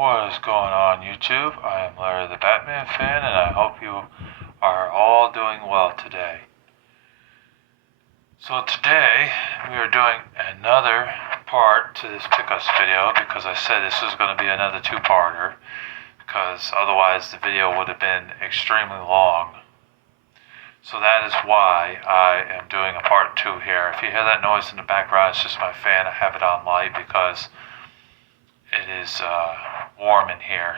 What is going on, YouTube? I am Larry the Batman fan, and I hope you are all doing well today. So today, we are doing another part to this pickups video because I said this was going to be another two-parter because otherwise the video would have been extremely long. So that is why I am doing a part 2 here. If you hear that noise in the background, it's just my fan. I have it on light because it is warm in here.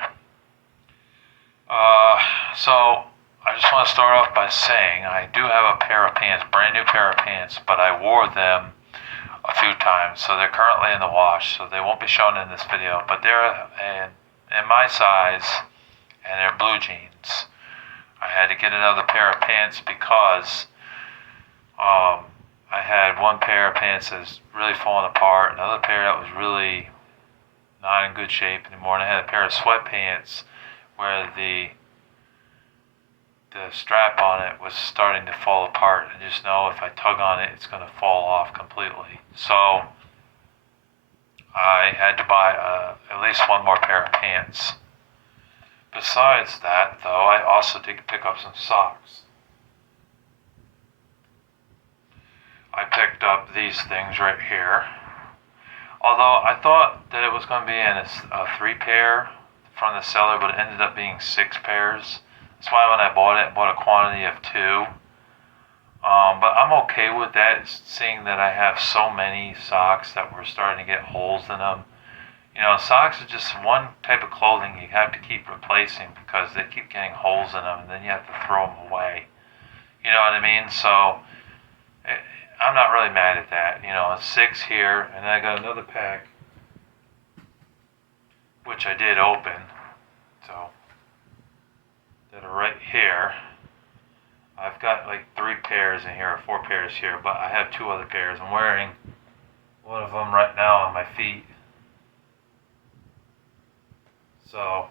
So I just want to start off by saying I do have a pair of pants, brand new pair of pants, but I wore them a few times, so they're currently in the wash, so they won't be shown in this video, but they're in my size, and they're blue jeans. I had to get another pair of pants because I had one pair of pants that's really falling apart, another pair that was really not in good shape anymore, and I had a pair of sweatpants where the strap on it was starting to fall apart. I just know if I tug on it, it's going to fall off completely. So I had to buy at least one more pair of pants. Besides that, though, I also did pick up some socks. I picked up these things right here. Although I thought that it was going to be in a 3-pair from the seller, but it ended up being 6 pairs. That's why when I bought it, I bought a quantity of 2. But I'm okay with that, seeing that I have so many socks that were starting to get holes in them. You know, socks are just one type of clothing you have to keep replacing because they keep getting holes in them, and then you have to throw them away. You know what I mean? So I'm not really mad at that. You know, it's 6 here, and I got another pack, which I did open. So that are right here. I've got like 3 pairs in here, or 4 pairs here, but I have 2 other pairs. I'm wearing one of them right now on my feet. So,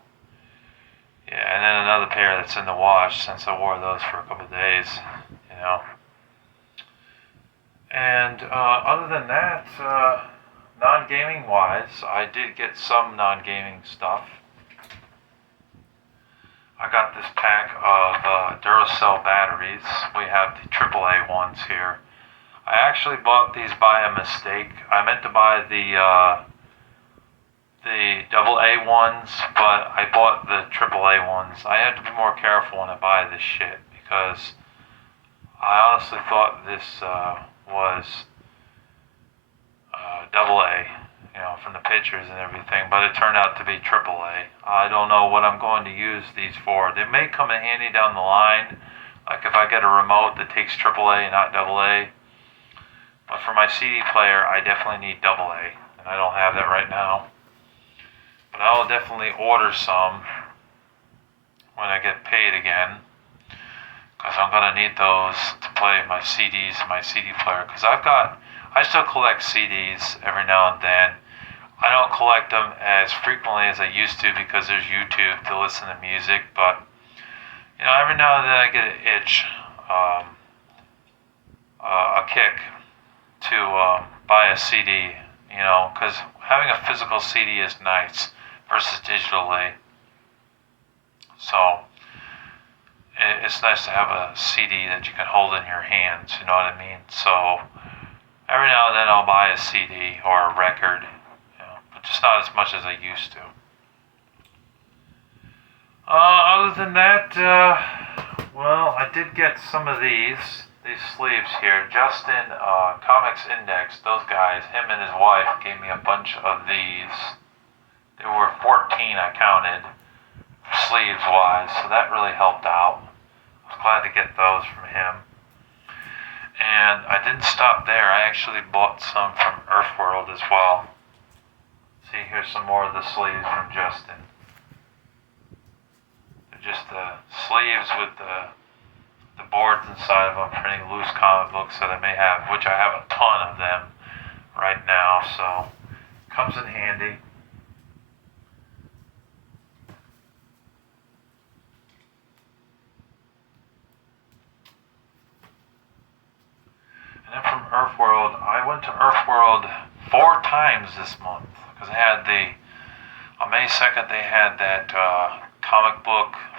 yeah, and then another pair that's in the wash since I wore those for a couple of days, you know. And other than that, non-gaming wise, I did get some non-gaming stuff. I got this pack of Duracell batteries. We have the AAA ones here. I actually bought these by a mistake. I meant to buy the AA ones, but I bought the AAA ones. I had to be more careful when I buy this shit because I honestly thought this was AA, you know, from the pictures and everything, but it turned out to be AAA. I don't know what I'm going to use these for. They may come in handy down the line, like if I get a remote that takes AAA and not AA. But for my CD player, I definitely need AA, and I don't have that right now. But I will definitely order some when I get paid again, because I'm going to need those to play my CDs and my CD player, because I still collect CDs every now and then. I don't collect them as frequently as I used to because there's YouTube to listen to music, but you know, every now and then I get an itch, a kick to buy a CD, you know, because having a physical CD is nice versus digitally. So it's nice to have a CD that you can hold in your hands, you know what I mean? So every now and then I'll buy a CD or a record, you know, but just not as much as I used to. Other than that, well, I did get some of these sleeves here. Justin, Comics Index, those guys, him and his wife gave me a bunch of these. There were 14 I counted, sleeves-wise, so that really helped out. I was glad to get those from him. And I didn't stop there. I actually bought some from Earthworld as well. See, here's some more of the sleeves from Justin. They're just the sleeves with the boards inside of them for any loose comic books that I may have, which I have a ton of them right now, so comes in handy. And then from Earthworld, I went to Earthworld 4 times this month because I had the May 2nd, they had that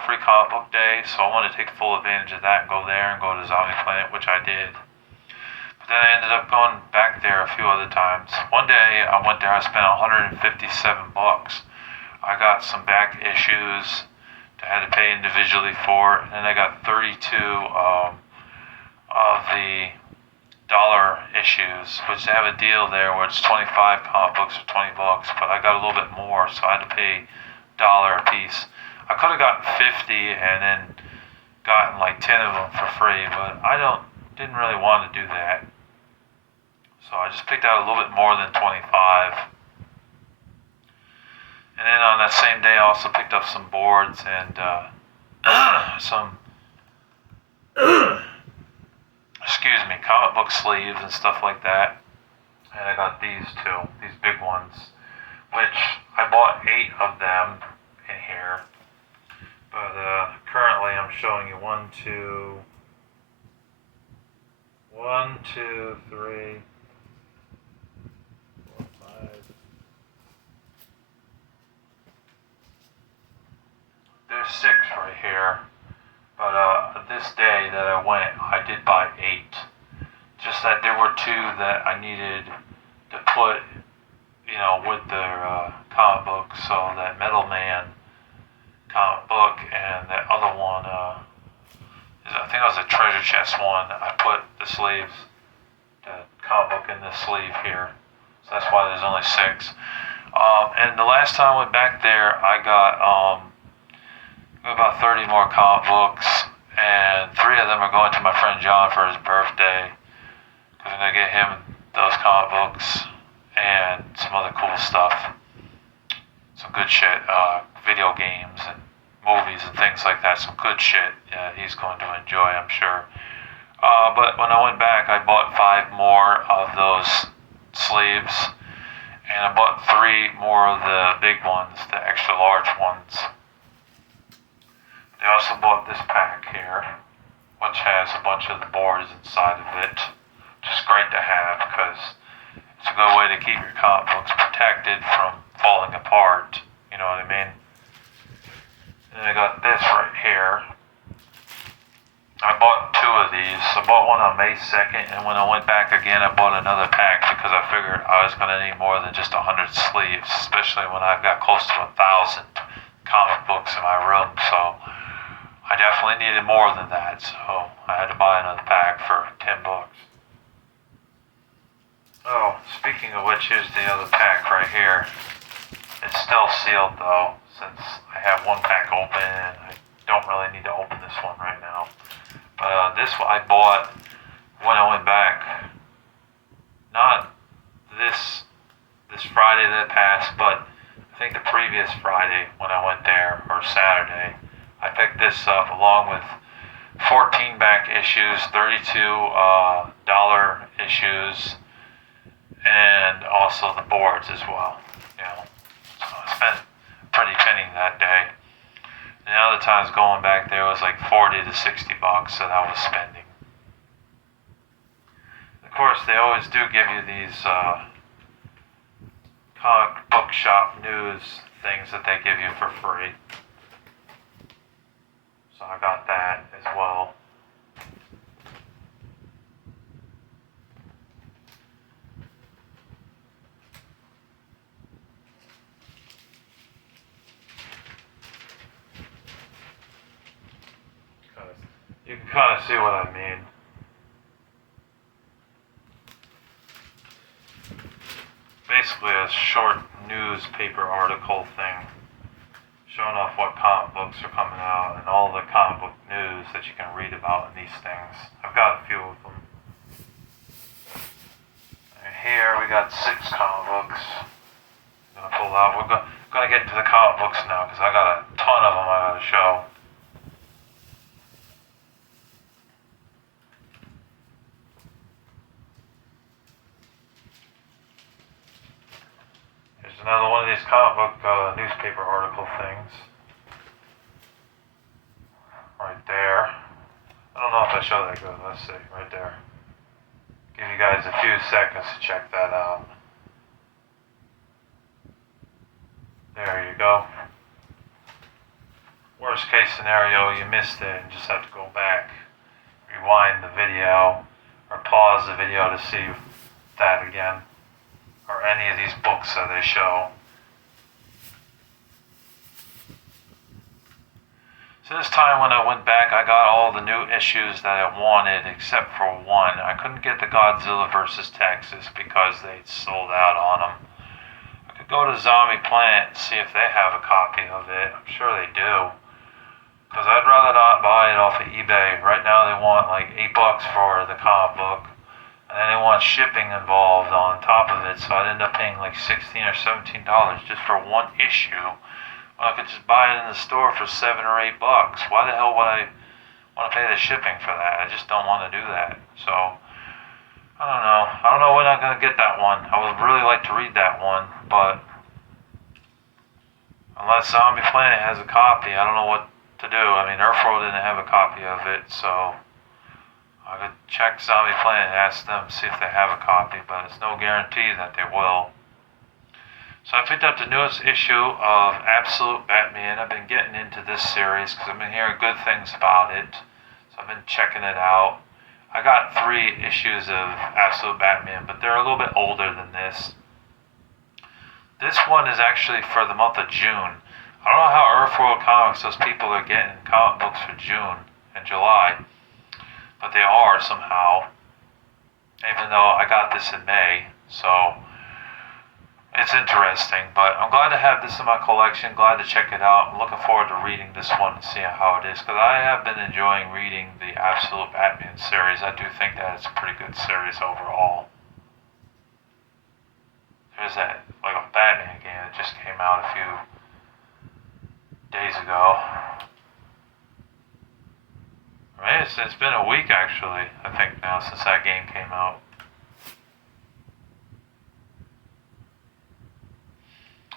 free comic book day, so I wanted to take full advantage of that and go there and go to Zombie Planet, which I did. But then I ended up going back there a few other times. One day I went there, I spent $157. I got some back issues that I had to pay individually for, and then I got 32 of the dollar issues, which they have a deal there where it's 25 comic books for $20, but I got a little bit more, so I had to pay $1 a piece. I could have gotten 50 and then gotten like 10 of them for free, but I didn't really want to do that. So I just picked out a little bit more than 25. And then on that same day, I also picked up some boards and some, comic book sleeves and stuff like that. And I got these two, these big ones, which I bought 8 of them in here. But currently I'm showing you 1, 2, 3, 4, 5. There's 6 right here. But this day that I went, I did buy 8. Just that there were 2 that I needed to put, with their comic book. So that Metal Man comic book and that other one, I think it was a treasure chest one. I put the sleeves, the comic book in this sleeve here. So that's why there's only 6. And the last time I went back there, I got about 30 more comic books, and 3 of them are going to my friend John for his birthday, because I'm going to get him those comic books and some other cool stuff, some good shit, video games and movies and things like that, some good shit he's going to enjoy, I'm sure. But when I went back, I bought 5 more of those sleeves, and I bought 3 more of the big ones, the extra large ones. They also bought this pack here, which has a bunch of the boards inside of it, which is great to have because it's a good way to keep your comic books protected from falling apart, you know what I mean? And I got this right here. I bought 2 of these. I bought one on May 2nd, and when I went back again, I bought another pack because I figured I was going to need more than just 100 sleeves, especially when I've got close to 1,000 comic books in my room, so I definitely needed more than that, so I had to buy another pack for $10. Oh, speaking of which, here's the other pack right here. It's still sealed though, since I have one pack open and I don't really need to open this one right now. But this one I bought when I went back. Not this Friday that passed, but I think the previous Friday when I went there, or Saturday. I picked this up along with 14 back issues, 32 dollar issues, and also the boards as well. So I spent a pretty penny that day. And the other times going back there was like 40 to 60 bucks that I was spending. Of course, they always do give you these comic book shop news things that they give you for free. So I got that as well. You can kind of see what I mean. Basically a short newspaper article thing showing off what comic books are coming out and all the comic book news that you can read about in these things. I've got a few of them. And here we got 6 comic books. I'm gonna pull out. We're gonna get into the comic books now because I got a ton of them I gotta show. Here's another one of these comic book newspaper article things. Right there. I don't know if I show that good. Let's see. Right there. Give you guys a few seconds to check that out. There you go. Worst case scenario, you missed it and just have to go back, rewind the video, or pause the video to see that again, or any of these books that they show. So this time when I went back, I got all the new issues that I wanted except for one. I couldn't get the Godzilla vs. Texas because they'd sold out on them. I could go to Zombie Planet and see if they have a copy of it. I'm sure they do. Because I'd rather not buy it off of eBay. Right now they want like $8 for the comic book. And then they want shipping involved on top of it. So I'd end up paying like $16 or $17 just for one issue. Well, I could just buy it in the store for $7 or $8. Why the hell would I want to pay the shipping for that? I just don't want to do that. So, I don't know. I don't know when I'm going to get that one. I would really like to read that one, but unless Zombie Planet has a copy, I don't know what to do. I mean, Earthworld didn't have a copy of it, so I could check Zombie Planet and ask them, see if they have a copy, but it's no guarantee that they will. So I picked up the newest issue of Absolute Batman. I've been getting into this series because I've been hearing good things about it. So I've been checking it out. I got 3 issues of Absolute Batman, but they're a little bit older than this. This one is actually for the month of June. I don't know how Earthworld Comics, those people are getting comic books for June and July, but they are somehow, even though I got this in May. So it's interesting, but I'm glad to have this in my collection, glad to check it out. I'm looking forward to reading this one and seeing how it is, because I have been enjoying reading the Absolute Batman series. I do think that it's a pretty good series overall. There's that, like a Batman game that just came out a few days ago. Maybe it's been a week actually, I think now, since that game came out.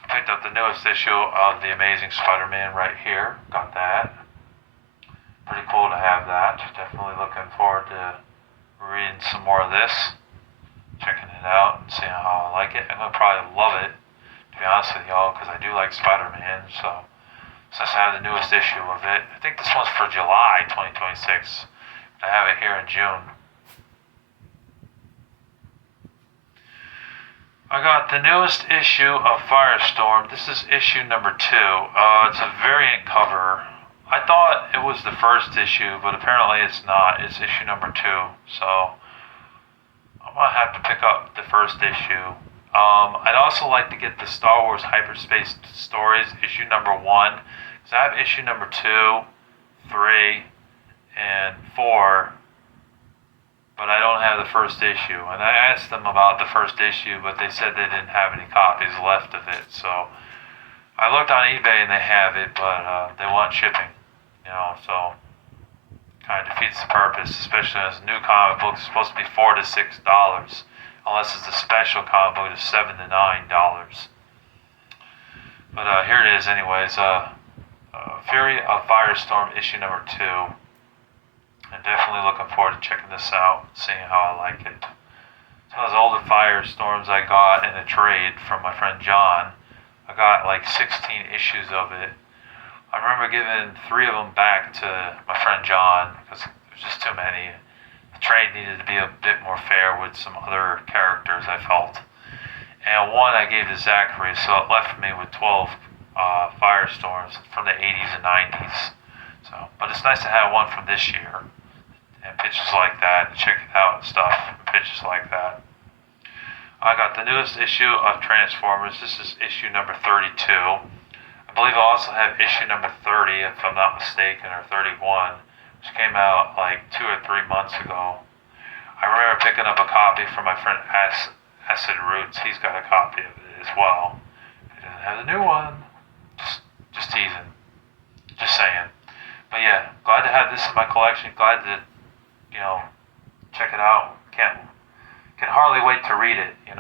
Picked up the newest issue of The Amazing Spider-Man right here. Got that. Pretty cool to have that. Definitely looking forward to reading some more of this. Checking it out and seeing how I like it. I'm going to probably love it, to be honest with y'all, because I do like Spider-Man. So, since I have the newest issue of it, I think this one's for July 2026. I have it here in June. I got the newest issue of Firestorm. This is issue number 2. It's a variant cover. I thought it was the first issue, but apparently it's not. It's issue number 2. So I'm going to have to pick up the first issue. I'd also like to get the Star Wars Hyperspace Stories issue number 1. Because I have issue number 2, 3, and 4. But I don't have the first issue. And I asked them about the first issue, but they said they didn't have any copies left of it. So I looked on eBay and they have it, but they want shipping, so kind of defeats the purpose, especially as a new comic book. It's supposed to be $4 to $6, unless it's a special comic book, it's $7 to $9. But here it is anyways. Fury of Firestorm issue number 2. I'm definitely looking forward to checking this out, seeing how I like it. Some of those older Firestorms I got in a trade from my friend John. I got like 16 issues of it. I remember giving 3 of them back to my friend John because there's just too many. The trade needed to be a bit more fair with some other characters, I felt. And 1 I gave to Zachary, so it left me with 12 Firestorms from the 80s and 90s. So, but it's nice to have 1 from this year. And pictures like that, and check it out and stuff, and pictures like that. I got the newest issue of Transformers. This is issue number 32. I believe I also have issue number 30, if I'm not mistaken, or 31, which came out like 2 or 3 months ago. I remember picking up a copy from my friend Acid Roots. He's got a copy of it as well. He doesn't have the new one. Just teasing. Just saying. But yeah, glad to have this in my collection. Glad to check it out. Can hardly wait to read it, And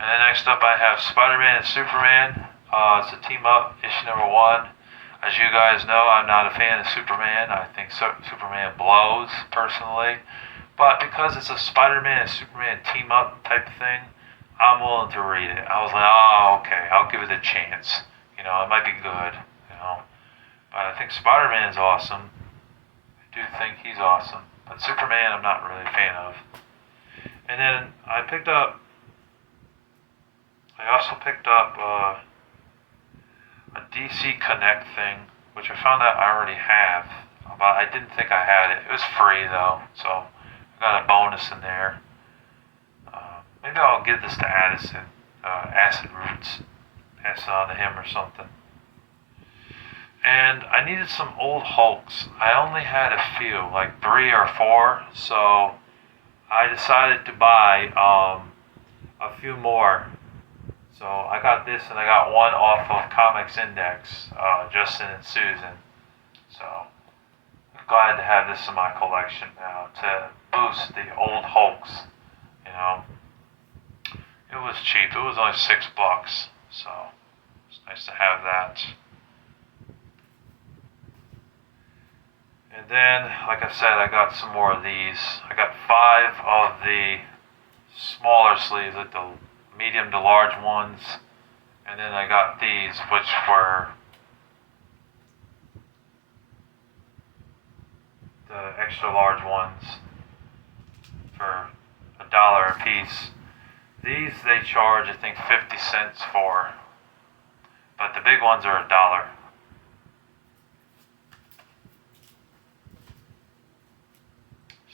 then next up I have Spider-Man and Superman. It's a team up, issue number 1. As you guys know, I'm not a fan of Superman. I think Superman blows, personally. But because it's a Spider-Man and Superman team-up type thing, I'm willing to read it. I was like, oh, okay, I'll give it a chance. It might be good. But I think Spider-Man's awesome. I do think he's awesome. But Superman, I'm not really a fan of. And then I also picked up a DC Connect thing, which I found out I already have. But I didn't think I had it. It was free though, so I got a bonus in there. Maybe I'll give this to Addison, Acid Roots, pass it on to him or something. And I needed some old Hulks. I only had a few, like 3 or 4, so I decided to buy a few more. So I got this, and I got one off of Comics Index, Justin and Susan. So I'm glad to have this in my collection now to boost the old Hulks. It was cheap. It was only $6, so it's nice to have that. And then, like I said, I got some more of these. I got 5 of the smaller sleeves, like the medium to large ones. And then I got these, which were the extra large ones for $1 a piece. These they charge, I think, 50 cents for, but the big ones are $1.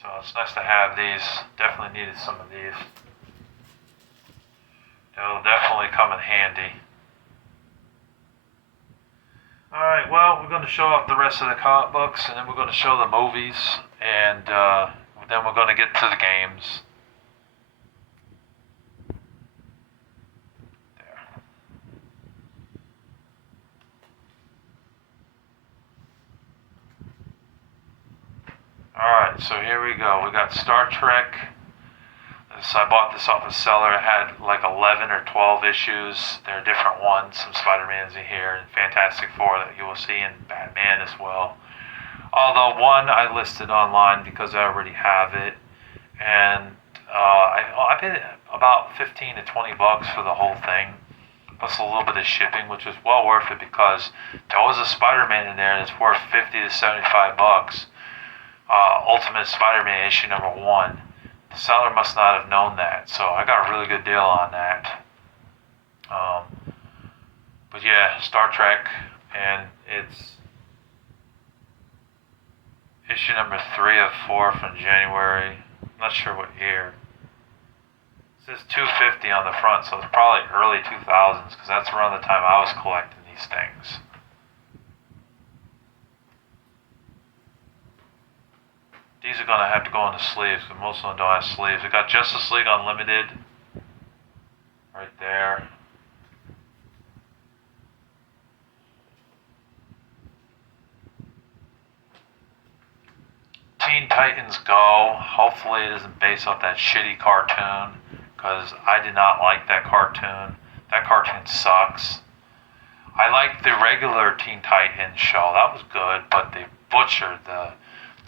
So it's nice to have these. Definitely needed some of these. It'll definitely come in handy. Alright, well, we're going to show off the rest of the comic books, and then we're going to show the movies, and then we're going to get to the games. Alright, so here we go. We got Star Trek. I bought this off a seller. It had like 11 or 12 issues. There are different ones. Some Spider-Mans in here, and Fantastic Four that you will see in Batman as well. Although one I listed online because I already have it. And I paid about 15 to 20 bucks for the whole thing. Plus a little bit of shipping, which was well worth it because there was a Spider-Man in there that's worth 50 to 75 bucks. Ultimate Spider-Man issue #1. The seller must not have known that, so I got a really good deal on that. But yeah, Star Trek, and it's issue #3 of 4 from January. I'm not sure what year. It says 250 on the front, so it's probably early 2000s, because that's around the time I was collecting these things. These are going to have to go in the sleeves, because most of them don't have sleeves. We got Justice League Unlimited right there. Teen Titans Go. Hopefully it isn't based off that shitty cartoon, because I did not like that cartoon. That cartoon sucks. I liked the regular Teen Titans show. That was good, but they butchered the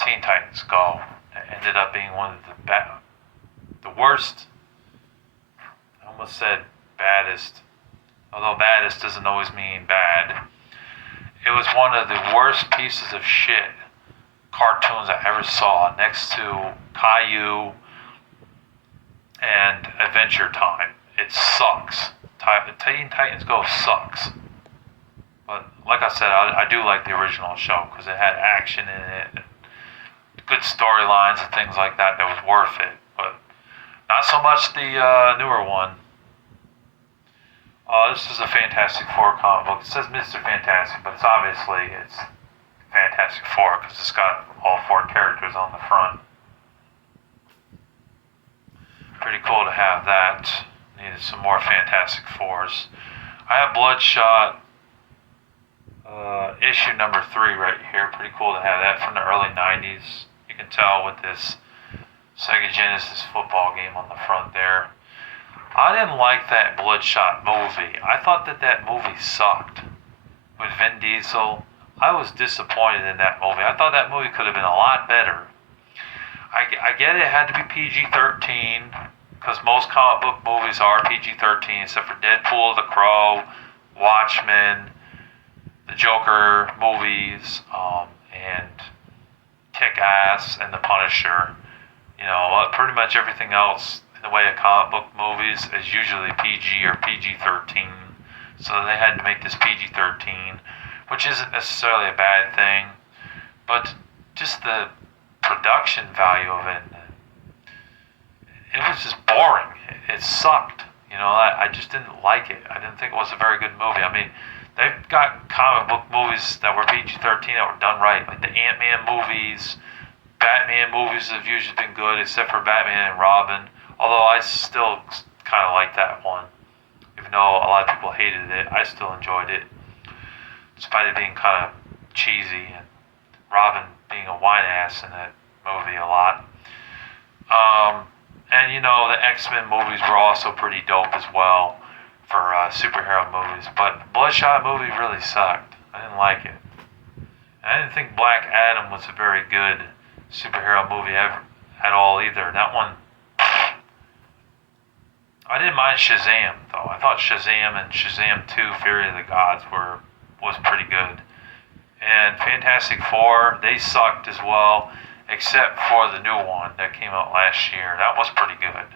Teen Titans Go. It ended up being one of the worst. I almost said baddest. Although baddest doesn't always mean bad. It was one of the worst pieces of shit cartoons I ever saw, next to Caillou and Adventure Time. It sucks. Teen Titans Go sucks. But like I said, I do like the original show because it had action in it, good storylines and things like that was worth it. But not so much the newer one. This is a Fantastic Four comic book. It says Mr. Fantastic, but it's Fantastic Four because it's got all 4 characters on the front. Pretty cool to have that. Needed some more Fantastic Fours. I have Bloodshot issue #3 right here. Pretty cool to have that from the early 90s. You can tell with this Sega Genesis football game on the front there. I didn't like that Bloodshot movie. I thought that movie sucked. With Vin Diesel, I was disappointed in that movie. I thought that movie could have been a lot better. I get it had to be PG-13 because most comic book movies are PG-13 except for Deadpool, The Crow, Watchmen, the Joker movies, and Kick-Ass and The Punisher. Pretty much everything else in the way of comic book movies is usually PG or PG-13. So they had to make this PG-13, which isn't necessarily a bad thing, but just the production value of it, it was just boring. It sucked. I just didn't like it. I didn't think it was a very good movie. I mean, they've got comic book movies that were PG-13 that were done right, like the Ant-Man movies. Batman movies have usually been good, except for Batman and Robin. Although I still kind of like that one. Even though a lot of people hated it, I still enjoyed it. Despite it being kind of cheesy and Robin being a whine ass in that movie a lot. And the X-Men movies were also pretty dope as well for superhero movies. But Bloodshot movie really sucked. I didn't like it. And I didn't think Black Adam was a very good superhero movie at all either. That one, I didn't mind Shazam though. I thought Shazam and Shazam 2: Fury of the Gods was pretty good. And Fantastic Four, they sucked as well, except for the new one that came out last year. That was pretty good.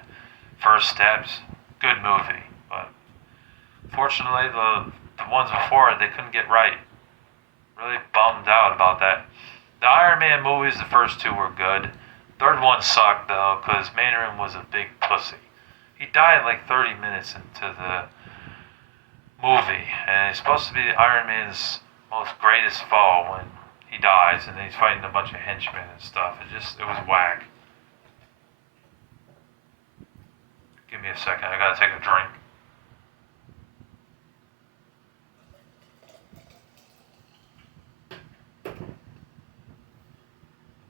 First Steps, good movie, but fortunately the ones before it they couldn't get right. Really bummed out about that. The Iron Man movies, the first two were good. Third one sucked though, because Mandarin was a big pussy. He died like 30 minutes into the movie, and it's supposed to be Iron Man's most greatest foe when he dies, and he's fighting a bunch of henchmen and stuff. It was whack. Give me a second, I gotta take a drink.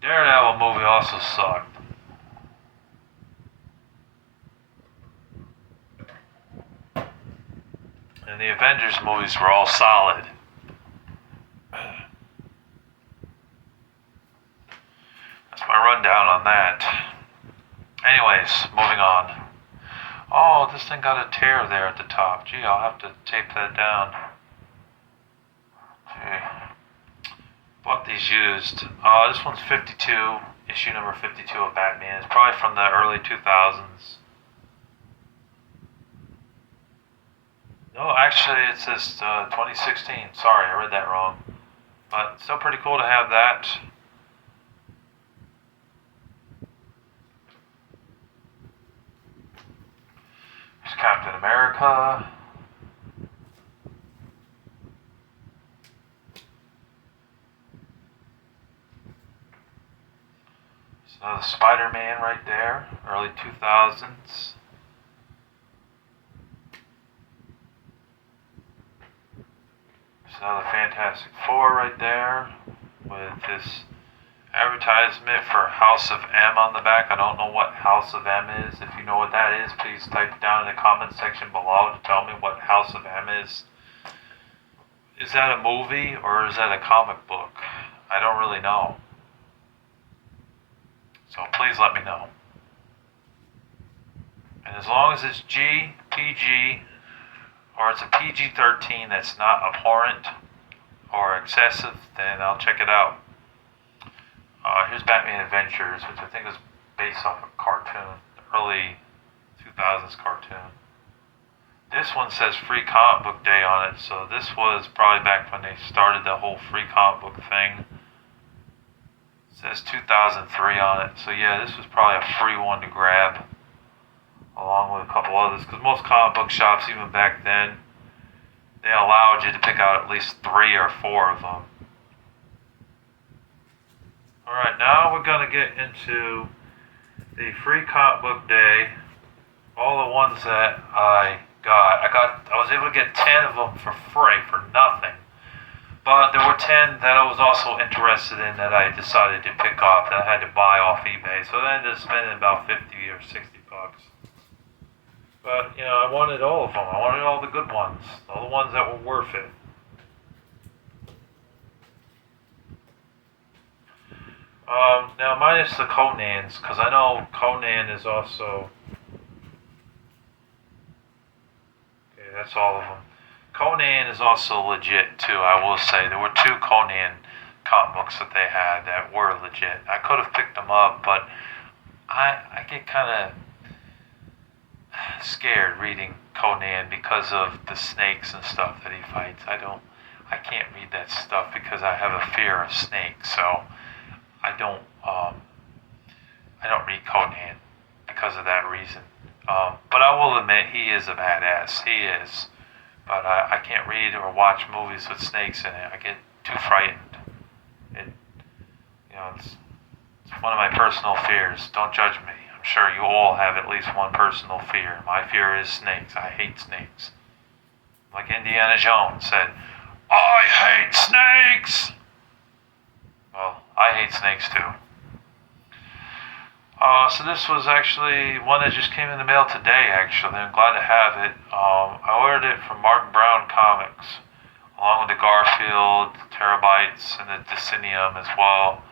Daredevil movie also sucked. And the Avengers movies were all solid. That's my rundown on that. Anyways, moving on. Oh, this thing got a tear there at the top. Gee, I'll have to tape that down. Okay. Bought these used. This one's 52, issue number 52 of Batman. It's probably from the early 2000s. No, actually it says 2016. Sorry, I read that wrong. But still pretty cool to have that. There's Captain America. There's another Spider-Man right there, early 2000s. There's another Fantastic Four right there with this advertisement for House of M on the back. I don't know what House of M is. If you know what that is, please type it down in the comment section below to tell me what House of M is. Is that a movie or is that a comic book? I don't really know. So please let me know. And as long as it's PG, or it's a PG-13 that's not abhorrent or excessive, then I'll check it out. Here's Batman Adventures, which I think is based off a cartoon, early 2000s cartoon. This one says Free Comic Book Day on it, so this was probably back when they started the whole free comic book thing. It says 2003 on it, so yeah, this was probably a free one to grab, along with a couple others, because most comic book shops, even back then, they allowed you to pick out at least 3 or 4 of them. Alright, now we're going to get into the Free Comic Book Day, all the ones that I got. I was able to get 10 of them for free, for nothing. But there were 10 that I was also interested in that I decided to pick up, that I had to buy off eBay. So I ended up spending about 50 or 60 bucks. But, I wanted all of them. I wanted all the good ones. All the ones that were worth it. Now minus the Conans, because I know Conan is also. Okay, that's all of them. Conan is also legit too. I will say there were two Conan comic books that they had that were legit. I could have picked them up, but I get kind of scared reading Conan because of the snakes and stuff that he fights. I can't read that stuff because I have a fear of snakes. So I don't I don't read Conan because of that reason. But I will admit he is a badass. He is. But I can't read or watch movies with snakes in it. I get too frightened. It, it's one of my personal fears. Don't judge me. I'm sure you all have at least one personal fear. My fear is snakes. I hate snakes. Like Indiana Jones said, I hate snakes! Well, I hate snakes too. So this was actually one that just came in the mail today, actually. I'm glad to have it. I ordered it from Martin Brown Comics, along with the Garfield, Terabytes, and the Decinium as well.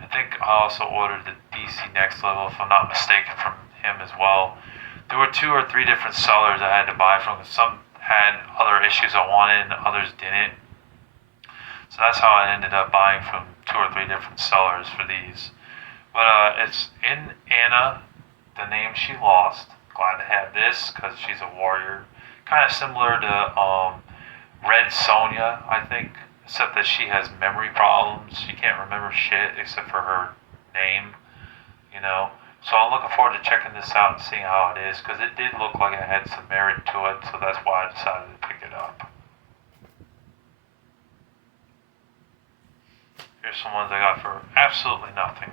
I think I also ordered the DC Next Level, if I'm not mistaken, from him as well. There were 2 or 3 different sellers I had to buy from. Some had other issues I wanted, and others didn't. So that's how I ended up buying from 2 or 3 different sellers for these. But it's in Anna, the name she lost. Glad to have this because she's a warrior. Kind of similar to Red Sonja, I think, except that she has memory problems. She can't remember shit except for her name, you know. So I'm looking forward to checking this out and seeing how it is because it did look like it had some merit to it. So that's why I decided to pick it up. Here's some ones I got for absolutely nothing.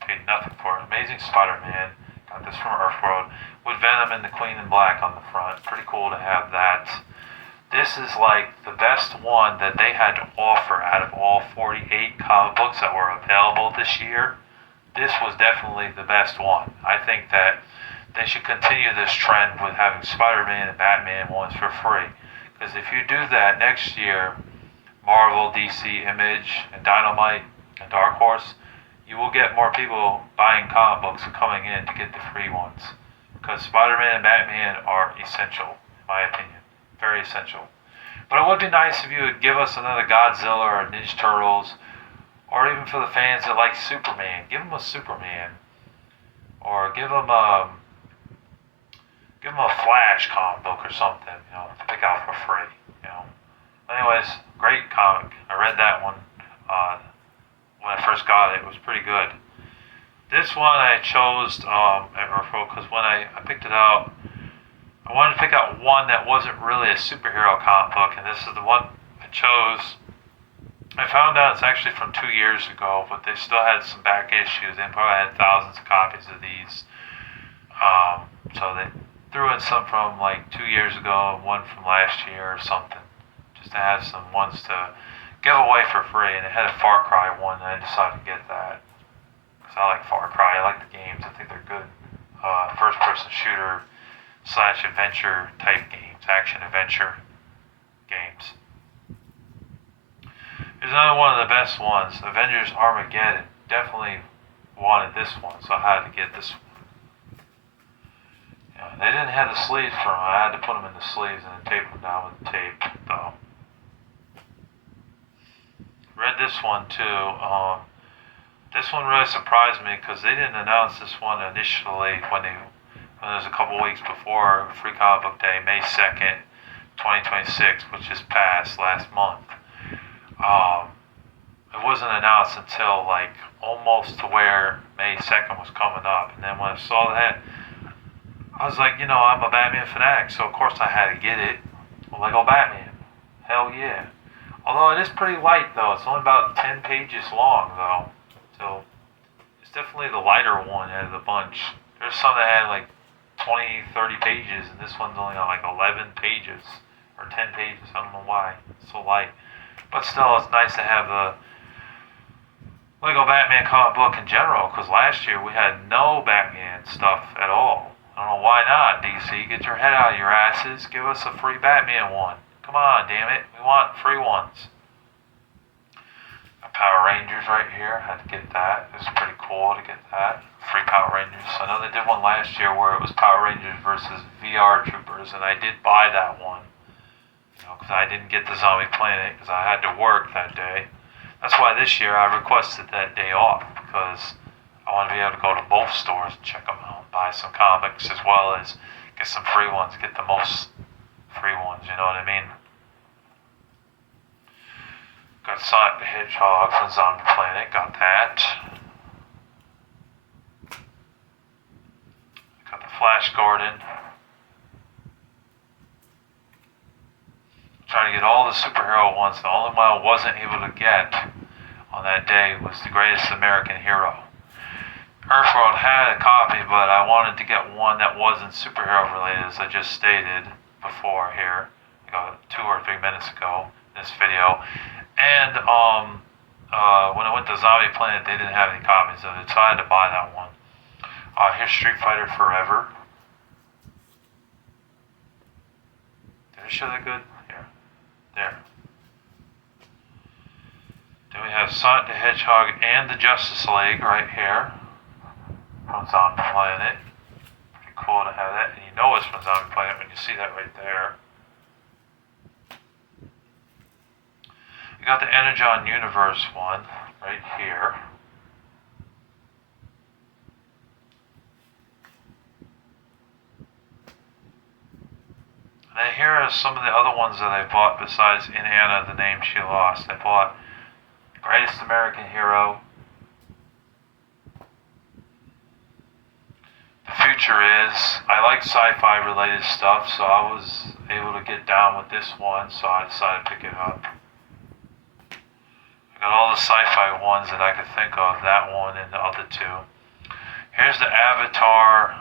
Paid nothing for it. Amazing Spider-Man. Got this from Earthworld with Venom and the Queen in Black on the front. Pretty cool to have that. This is like the best one that they had to offer out of all 48 comic books that were available this year. This was definitely the best one. I think that they should continue this trend with having Spider-Man and Batman ones for free. Because if you do that next year, Marvel, DC, Image, and Dynamite, and Dark Horse, you will get more people buying comic books coming in to get the free ones. Because Spider-Man and Batman are essential, in my opinion. Very essential. But it would be nice if you would give us another Godzilla or Ninja Turtles, or even for the fans that like Superman, give them a Superman, or give them a Flash comic book or something, to pick out for free. Anyways, great comic. I read that one when I first got it. It was pretty good. This one I chose at Earthworld because when I picked it out, I wanted to pick out one that wasn't really a superhero comic book, and this is the one I chose. I found out it's actually from 2 years ago, but they still had some back issues. They probably had thousands of copies of these. So they threw in some from like 2 years ago and one from last year or something, just to have some ones to give away for free. And it had a Far Cry one, and I decided to get that because I like Far Cry. I like the games. I think they're good first-person shooter / adventure type games, action adventure games. Here's another one of the best ones, Avengers Armageddon. Definitely wanted this one, so I had to get this one. They didn't have the sleeves for them. I had to put them in the sleeves and then tape them down with tape, though. Read this one too. This one really surprised me because they didn't announce this one initially when it was a couple weeks before Free Comic Book Day, May 2nd, 2026, which just passed last month. It wasn't announced until like almost to where May 2nd was coming up. And then when I saw that, I was like, I'm a Batman fanatic, so of course I had to get it. Lego Batman. Hell yeah. Although it is pretty light though. It's only about 10 pages long though. So it's definitely the lighter one out of the bunch. There's some that had like 20, 30 pages, and this one's only got like 11 pages or 10 pages. I don't know why it's so light. But still, it's nice to have the Lego Batman comic book in general, because last year we had no Batman stuff at all. I don't know why not, DC. Get your head out of your asses. Give us a free Batman one. Come on, damn it. We want free ones. I Power Rangers right here. Had to get that. It was pretty cool to get that. Free Power Rangers. I know they did one last year where it was Power Rangers versus VR Troopers, and I did buy that one. Because I didn't get the Zombie Planet because I had to work that day. That's why this year I requested that day off because I want to be able to go to both stores and check them out, buy some comics as well as get some free ones, get the most free ones, you know what I mean? Got Sonic the Hedgehog from Zombie Planet, got that. Got the Flash Gordon. Trying to get all the superhero ones. The only one I wasn't able to get on that day was the Greatest American Hero. Earthworld had a copy, but I wanted to get one that wasn't superhero related, as I just stated before here, like 2 or 3 minutes ago in this video. And when I went to Zombie Planet, they didn't have any copies of it, so I had to buy that one. Here's Street Fighter Forever. Did I show that good? Here. There. Then we have Sonic the Hedgehog and the Justice League right here from Zombie Planet. Pretty cool to have that, and you know it's from Zombie Planet when you see that right there. You got the Energon Universe one right here. And here are some of the other ones that I bought besides Inanna, the Name She Lost. I bought Greatest American Hero. The future is, I like sci-fi related stuff, so I was able to get down with this one, so I decided to pick it up. I got all the sci-fi ones that I could think of, that one and the other two. Here's the Avatar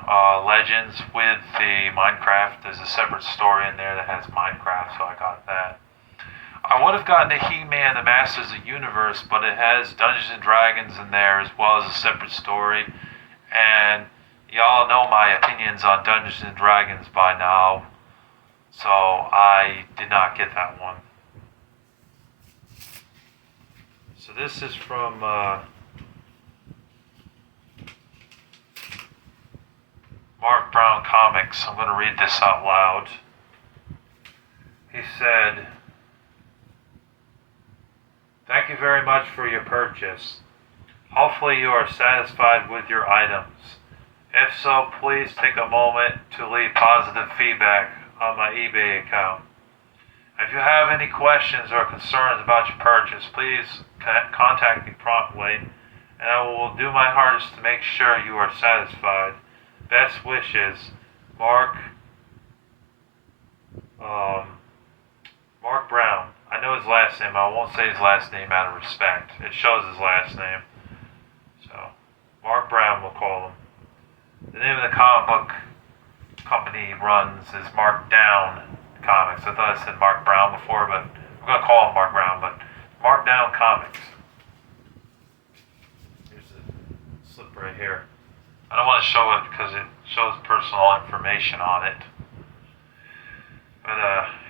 Legends with the Minecraft. There's a separate story in there that has Minecraft, so I got that. I would have gotten the He-Man, the Masters of the Universe, but it has Dungeons and Dragons in there as well as a separate story. And y'all know my opinions on Dungeons and Dragons by now, so I did not get that one. So this is from Mark Brown Comics. I'm going to read this out loud. He said, "Thank you very much for your purchase. Hopefully you are satisfied with your items. If so, please take a moment to leave positive feedback on my eBay account. If you have any questions or concerns about your purchase, please contact me promptly, and I will do my hardest to make sure you are satisfied. Best wishes, Mark Brown." I know his last name. I won't say his last name out of respect. It shows his last name. So, Mark Brown, we'll call him. The name of the comic book company he runs is Mark Down Comics. I thought I said Mark Brown before, but I'm going to call him Mark Brown, but Mark Down Comics. Here's the slip right here. I don't want to show it because it shows personal information on it. But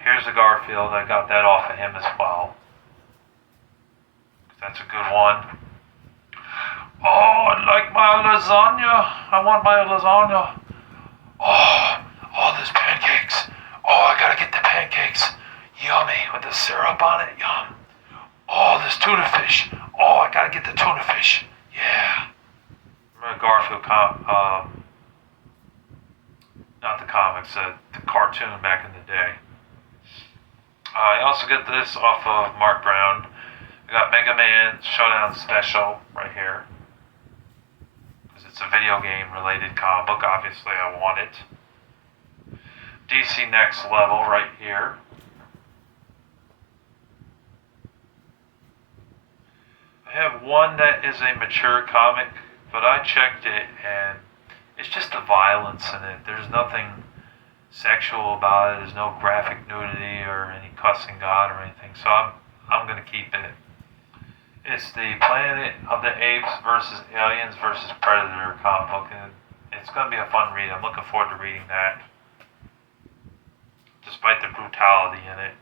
here's the Garfield. I got that off of him as well. That's a good one. Oh, I like my lasagna. I want my lasagna. Oh, there's pancakes. Oh, I gotta get the pancakes. Yummy, with the syrup on it. Yum. Oh, there's tuna fish. Oh, I gotta get the tuna fish. Yeah. Remember Garfield, not the comics, the cartoon back in the day. I also get this off of Mark Brown. We got Mega Man Showdown Special right here. Because it's a video game related comic book. Obviously, I want it. DC Next Level right here. I have one that is a mature comic, but I checked it and it's just the violence in it. There's nothing sexual about it. There's no graphic nudity or any cussing God or anything. So I'm gonna keep it. It's the Planet of the Apes versus Aliens versus Predator comic book, and it's gonna be a fun read. I'm looking forward to reading that, despite the brutality in it.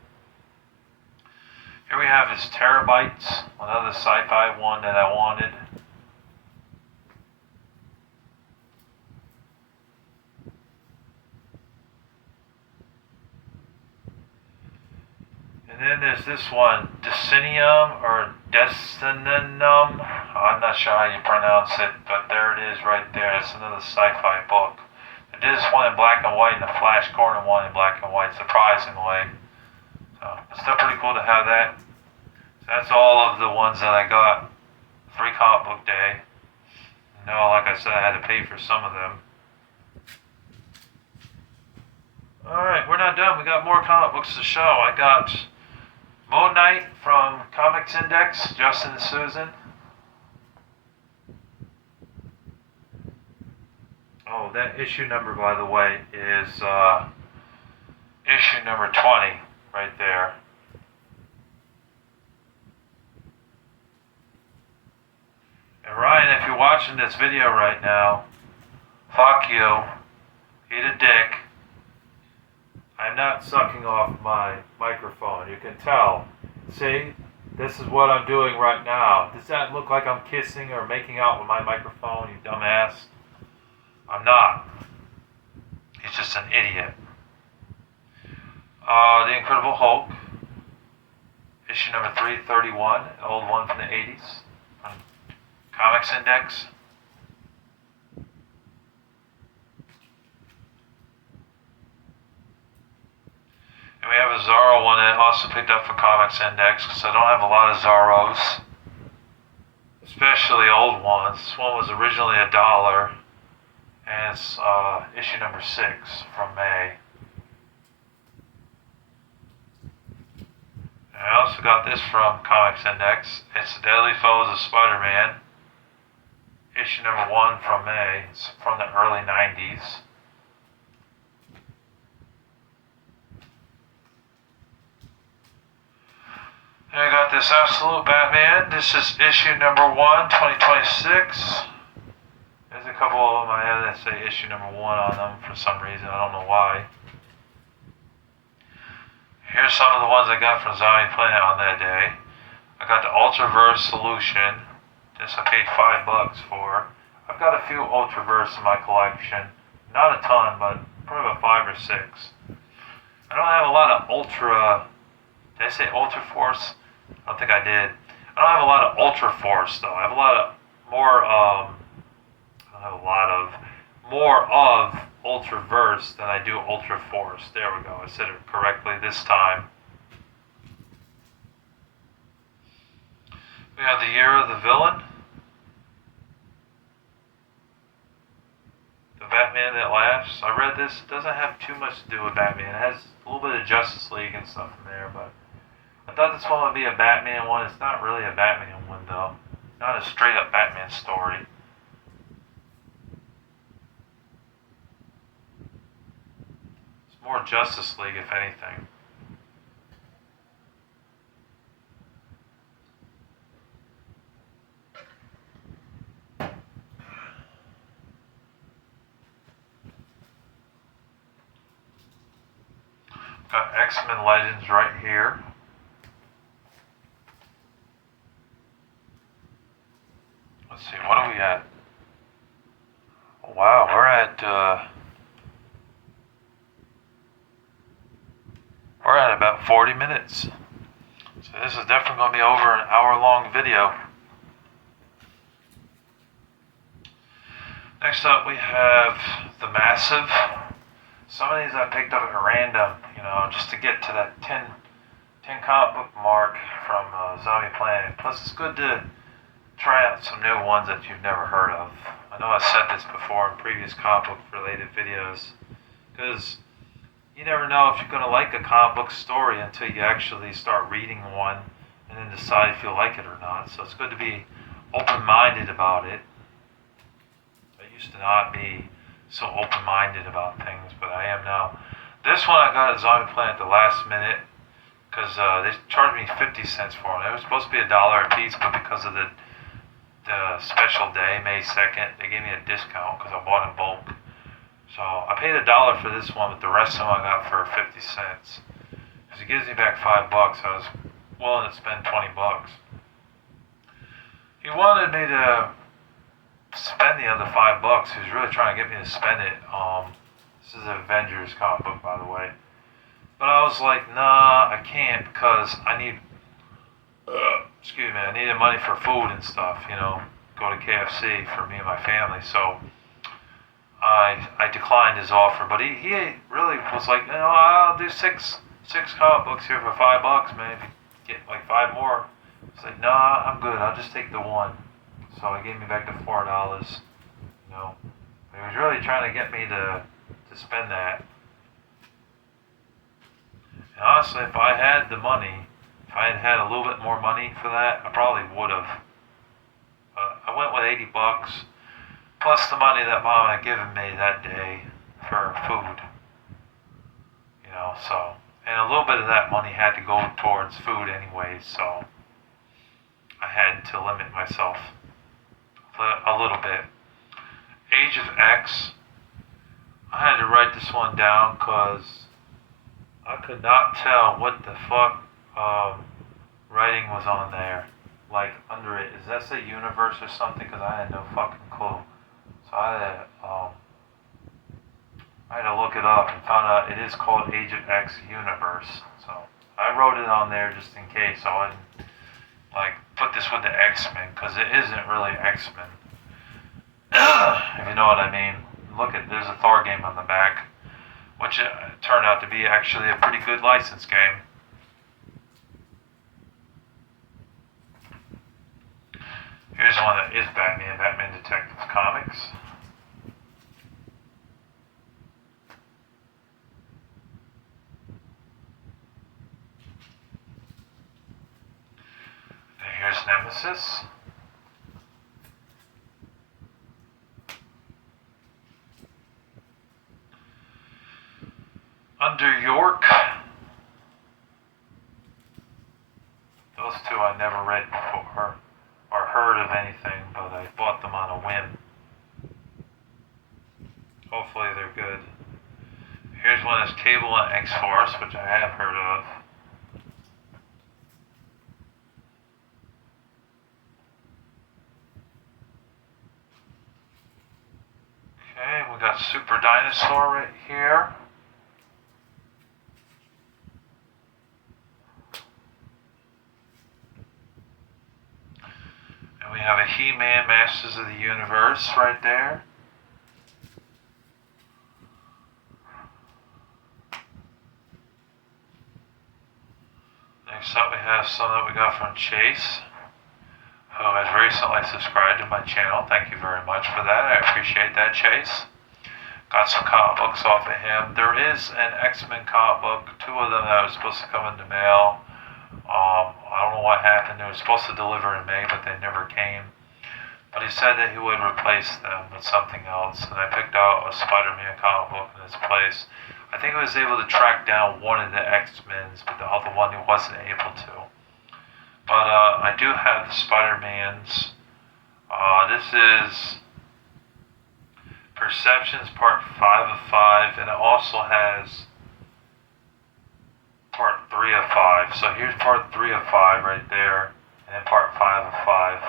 Here we have have is Terabytes, another sci-fi one that I wanted. And then there's this one, Decinium or Decinum. I'm not sure how you pronounce it, but there it is right there. It's another sci-fi book. I did this one in black and white and the Flash Gordon one in black and white, surprisingly. So it's still pretty cool to have that. So that's all of the ones that I got. Free comic book day. Like I said, I had to pay for some of them. Alright, we're not done. We got more comic books to show. I got Moon Knight from Comics Index, Justin and Susan. Oh, that issue number, by the way, is issue number 20, right there. And Ryan, if you're watching this video right now, fuck you. Eat a dick. I'm not sucking off my microphone. You can tell. See? This is what I'm doing right now. Does that look like I'm kissing or making out with my microphone, you dumbass? I'm not. He's just an idiot. The Incredible Hulk. Issue number 331. An old one from the 80s. From Comics Index. And we have a Zorro one that I also picked up from Comics Index because I don't have a lot of Zorros, especially old ones. This one was originally $1, and it's issue number 6 from May. And I also got this from Comics Index. It's The Deadly Foes of Spider-Man, issue number 1 from May. It's from the early 90s. And I got this Absolute Batman. This is issue number 1, 2026. There's a couple of them I have that say issue number 1 on them for some reason. I don't know why. Here's some of the ones I got from Zombie Planet on that day. I got the Ultraverse Solution. This I paid $5 for. I've got a few Ultraverse in my collection. Not a ton, but probably about 5 or 6. I don't have a lot of Ultra... Did I say Ultra Force? I don't think I did. I don't have a lot of Ultra Force though. I have a lot of more Ultraverse than I do Ultra Force. There we go. I said it correctly this time. We have the Year of the Villain. The Batman That Laughs. I read this. It doesn't have too much to do with Batman. It has a little bit of Justice League and stuff in there, but I thought this one would be a Batman one. It's not really a Batman one, though. Not a straight-up Batman story. It's more Justice League, if anything. Got X-Men Legends right here. Let's see, what are we at? Oh, wow, we're at about 40 minutes. So this is definitely going to be over an hour-long video. Next up, we have The Massive. Some of these I picked up at random, just to get to that 10 comic book mark from Zombie Planet. Plus, it's good to try out some new ones that you've never heard of. I know I said this before in previous comic book related videos, because you never know if you're going to like a comic book story until you actually start reading one and then decide if you like it or not. So it's good to be open-minded about it. I used to not be so open-minded about things, but I am now. This one I got at Zombie Planet at the last minute because they charged me 50 cents for it. It was supposed to be $1 a piece, but because of the special day, May 2nd, they gave me a discount because I bought in bulk. So I paid $1 for this one, but the rest of them I got for 50 cents. Because it gives me back $5. I was willing to spend $20. He wanted me to spend the other $5. He was really trying to get me to spend it. This is an Avengers comic book, by the way. But I was like, nah, I can't because I need, excuse me, I needed money for food and stuff. Go to KFC for me and my family. So I declined his offer. But he really was like, I'll do six comic books here for $5, man. If you get like five more. I was like, nah, I'm good. I'll just take the one. So he gave me back the $4. He was really trying to get me to spend that. And honestly, if I had the money, if I had a little bit more money for that, I probably would have. I went with $80 plus the money that mom had given me that day for food. So, and a little bit of that money had to go towards food anyway, so I had to limit myself a little bit. Age of X, I had to write this one down because I could not tell what the fuck writing was on there. Like under it, is that a universe or something? Because I had no fucking clue. So I had to look it up and found out it is called Age of X Universe. So I wrote it on there just in case. So I didn't put this with the X-Men because it isn't really X-Men. If you know what I mean. Look there's a Thor game on the back, which turned out to be actually a pretty good license game. Here's one that is Batman Detective Comics. Here's Nemesis. Under York. Those two I never read before or heard of anything, but I bought them on a whim. Hopefully they're good. Here's one that's Cable and X-Force, which I have heard of. Okay, we got Super Dinosaur right here. And we have a He-Man Masters of the Universe right there. Next up we have some that we got from Chase, who has recently subscribed to my channel. Thank you very much for that. I appreciate that, Chase. Got some comic books off of him. There is an X-Men comic book, two of them that was supposed to come in the mail. I don't know what happened. They were supposed to deliver in May, but they never came. But he said that he would replace them with something else, and I picked out a Spider-Man comic book in its place. I think I was able to track down one of the X-Men's, but the other one he wasn't able to. But I do have the Spider-Mans. This is Perceptions Part 5 of 5, and it also has Part 3 of 5. So here's Part 3 of 5 right there, and then Part 5 of 5.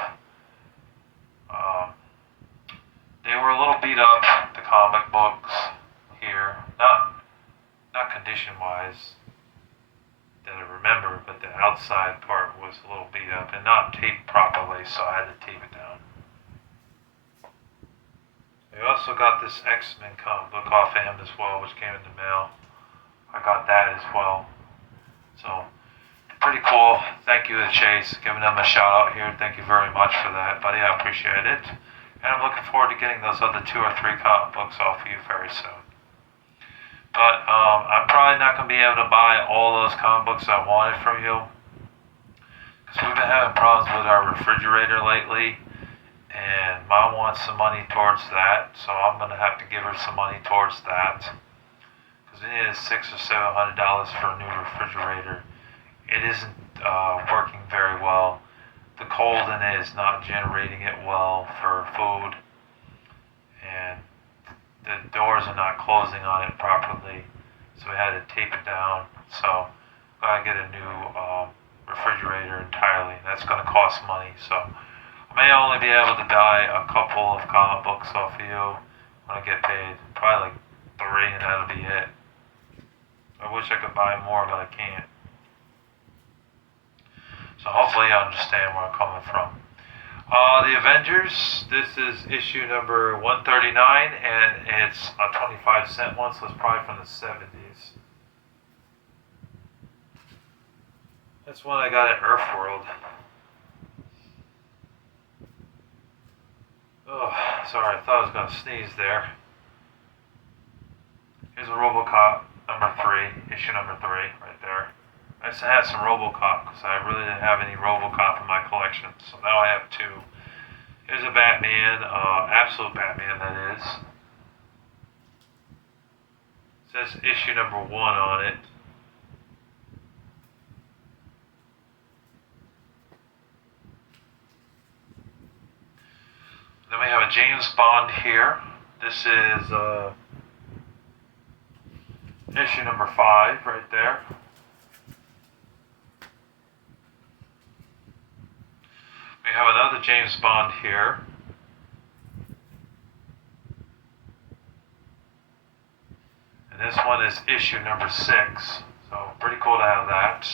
They were a little beat up, the comic books here. Not condition-wise that I remember, but the outside part was a little beat up and not taped properly, so I had to tape it down. We also got this X-Men comic book off of him as well, which came in the mail. I got that as well. So, pretty cool. Thank you to Chase, giving them a shout out here. Thank you very much for that, buddy. I appreciate it. And I'm looking forward to getting those other 2 or 3 comic books off of you very soon. But I'm probably not going to be able to buy all those comic books I wanted from you, because we've been having problems with our refrigerator lately, and Mom wants some money towards that, so I'm going to have to give her some money towards that, because we needed $600 or $700 for a new refrigerator. It isn't working very well. The cold in it is not generating it well for food, and the doors are not closing on it properly, so we had to tape it down. So gotta get a new refrigerator entirely. That's going to cost money, so I may only be able to buy a couple of comic books off of you when I get paid. Probably like 3, and that'll be it. I wish I could buy more, but I can't. So hopefully you understand where I'm coming from. The Avengers, this is issue number 139, and it's a 25-cent one, so it's probably from the 70s. That's one I got at Earthworld. Oh, sorry, I thought I was going to sneeze there. Here's a RoboCop number 3, issue number 3, right there. I used to have some RoboCop because I really didn't have any RoboCop in my collection, so now I have 2. Here's a Batman, absolute Batman that is. It says issue number 1 on it. Then we have a James Bond here. This is issue number 5 right there. We have another James Bond here. And this one is issue number 6. So pretty cool to have that.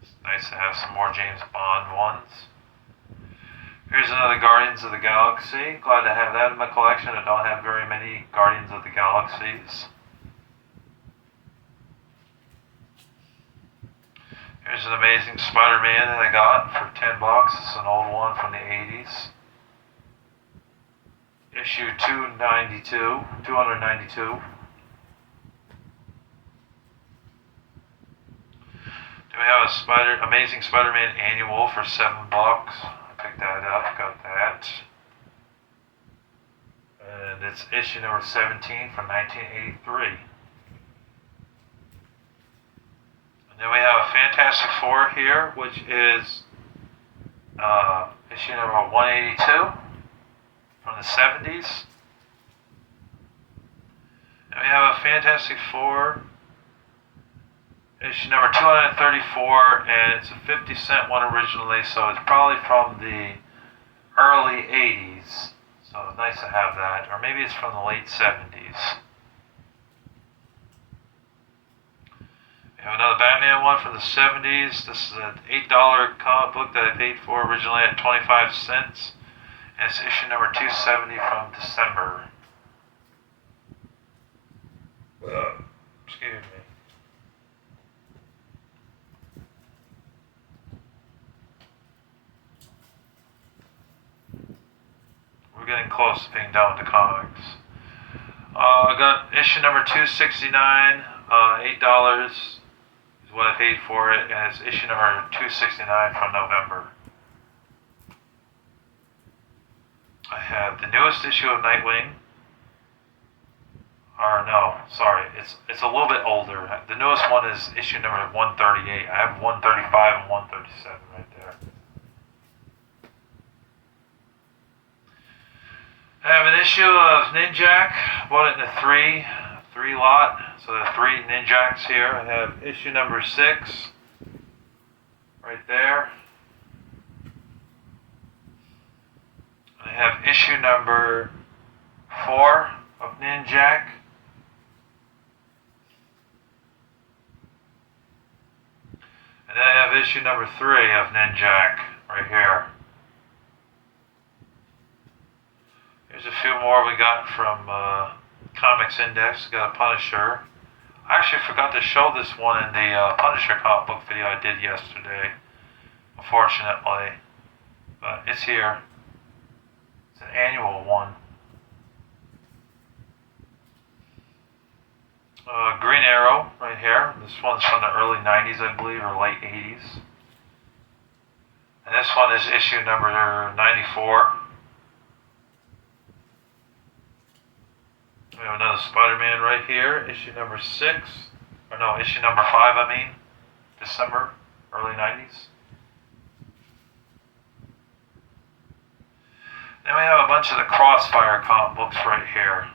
It's nice to have some more James Bond ones. Here's another Guardians of the Galaxy. Glad to have that in my collection. I don't have very many Guardians of the Galaxies. Here's an Amazing Spider-Man that I got for $10. It's an old one from the 80s. Issue 292. Then we have a Amazing Spider-Man annual for $7. I picked that up, got that. And it's issue number 17 from 1983. Then we have a Fantastic Four here, which is issue number 182 from the 70s. And we have a Fantastic Four issue number 234, and it's a 50-cent one originally, so it's probably from the early 80s. So it's nice to have that, or maybe it's from the late 70s. We have another Batman one from the 70s. This is an $8 comic book that I paid for originally at 25 cents. And it's issue number 270 from December. Excuse me. We're getting close to being done with the comics. I got issue number 269, $8. What I paid for it, and it's issue number 269 from November. I have the newest issue of Nightwing. Or no, sorry, it's a little bit older. The newest one is issue number 138. I have 135 and 137 right there. I have an issue of Ninjak. Bought it in a 3 lot. So the 3 Ninjaks here. I have issue number 6 right there. I have issue number 4 of Ninjak. And then I have issue number 3 of Ninjak right here. Here's a few more we got from Comics Index. Got a Punisher. I actually forgot to show this one in the Punisher comic book video I did yesterday, unfortunately. But it's here. It's an annual one. Green Arrow right here. This one's from the early 90s, I believe, or late 80s. And this one is issue number 94. We have another Spider-Man right here, issue number 6. Or no, issue number 5, I mean. December, early 90s. Then we have a bunch of the Crossfire comic books right here.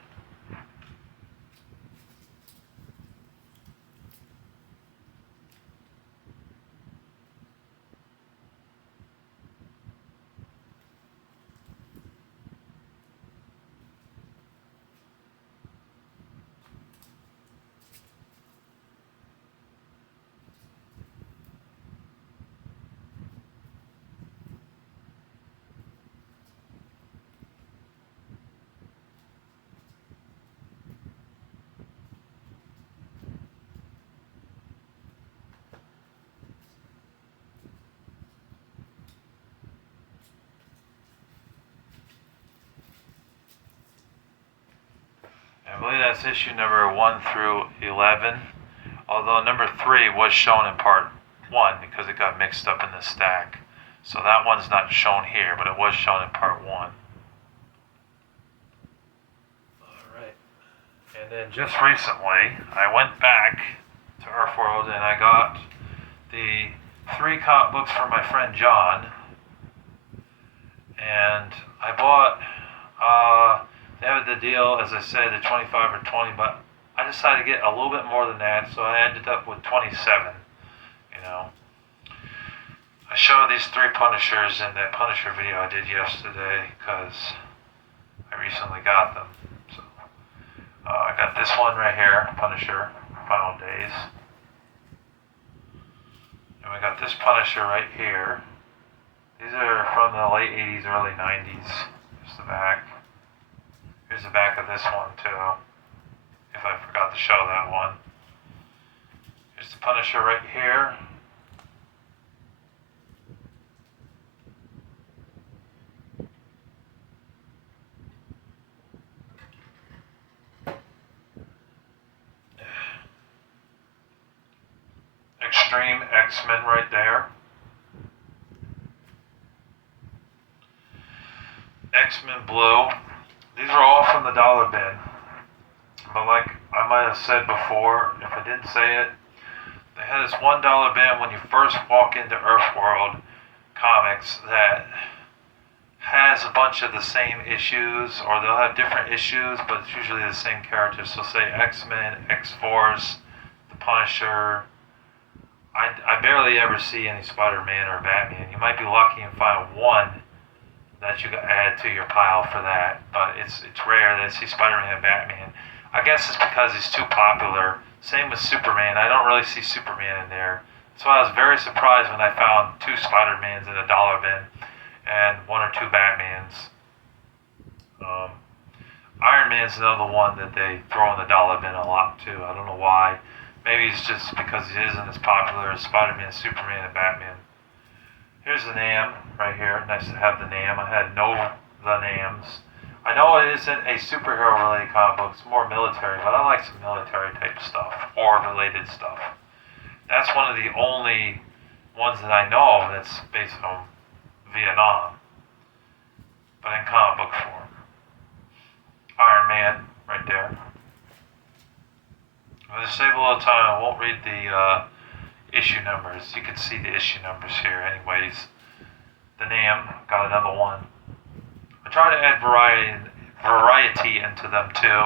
that's issue number 1 through 11. Although number 3 was shown in part 1 because it got mixed up in the stack. So that one's not shown here, but it was shown in part 1. Alright. And then just recently, I went back to Earthworld and I got the 3 comic books from my friend John. And I bought, they have the deal, as I said, the 25 or 20, but I decided to get a little bit more than that, so I ended up with 27, you know. I showed these 3 Punishers in that Punisher video I did yesterday, because I recently got them. So, I got this one right here, Punisher, Final Days. And we got this Punisher right here. These are from the late 80s, early 90s. Here's the back. Here's the back of this one, too. If I forgot to show that one. Here's the Punisher right here. Extreme X-Men right there. X-Men Blue. These are all from the dollar bin. But like I might have said before, if I didn't say it, they had this $1 bin when you first walk into Earthworld Comics that has a bunch of the same issues, or they'll have different issues, but it's usually the same characters. So say X-Men, X-Force, the Punisher. I barely ever see any Spider-Man or Batman. You might be lucky and find one that you can add to your pile for that, but it's rare that I see Spider-Man and Batman. I guess it's because he's too popular. Same with Superman. I don't really see Superman in there. So I was very surprised when I found 2 Spider-Mans in a dollar bin and 1 or 2 Batmans. Iron Man's another one that they throw in the dollar bin a lot too. I don't know why. Maybe it's just because he isn't as popular as Spider-Man, Superman, and Batman. Here's the NAM right here. Nice to have the NAM. I had the NAMs. I know it isn't a superhero-related comic book. It's more military, but I like some military-type stuff or related stuff. That's one of the only ones that I know of that's based on Vietnam, but in comic book form. Iron Man right there. I'm going to save a little time. I won't read the issue numbers. You can see the issue numbers here anyways. The NAM, got another one. I try to add variety into them too,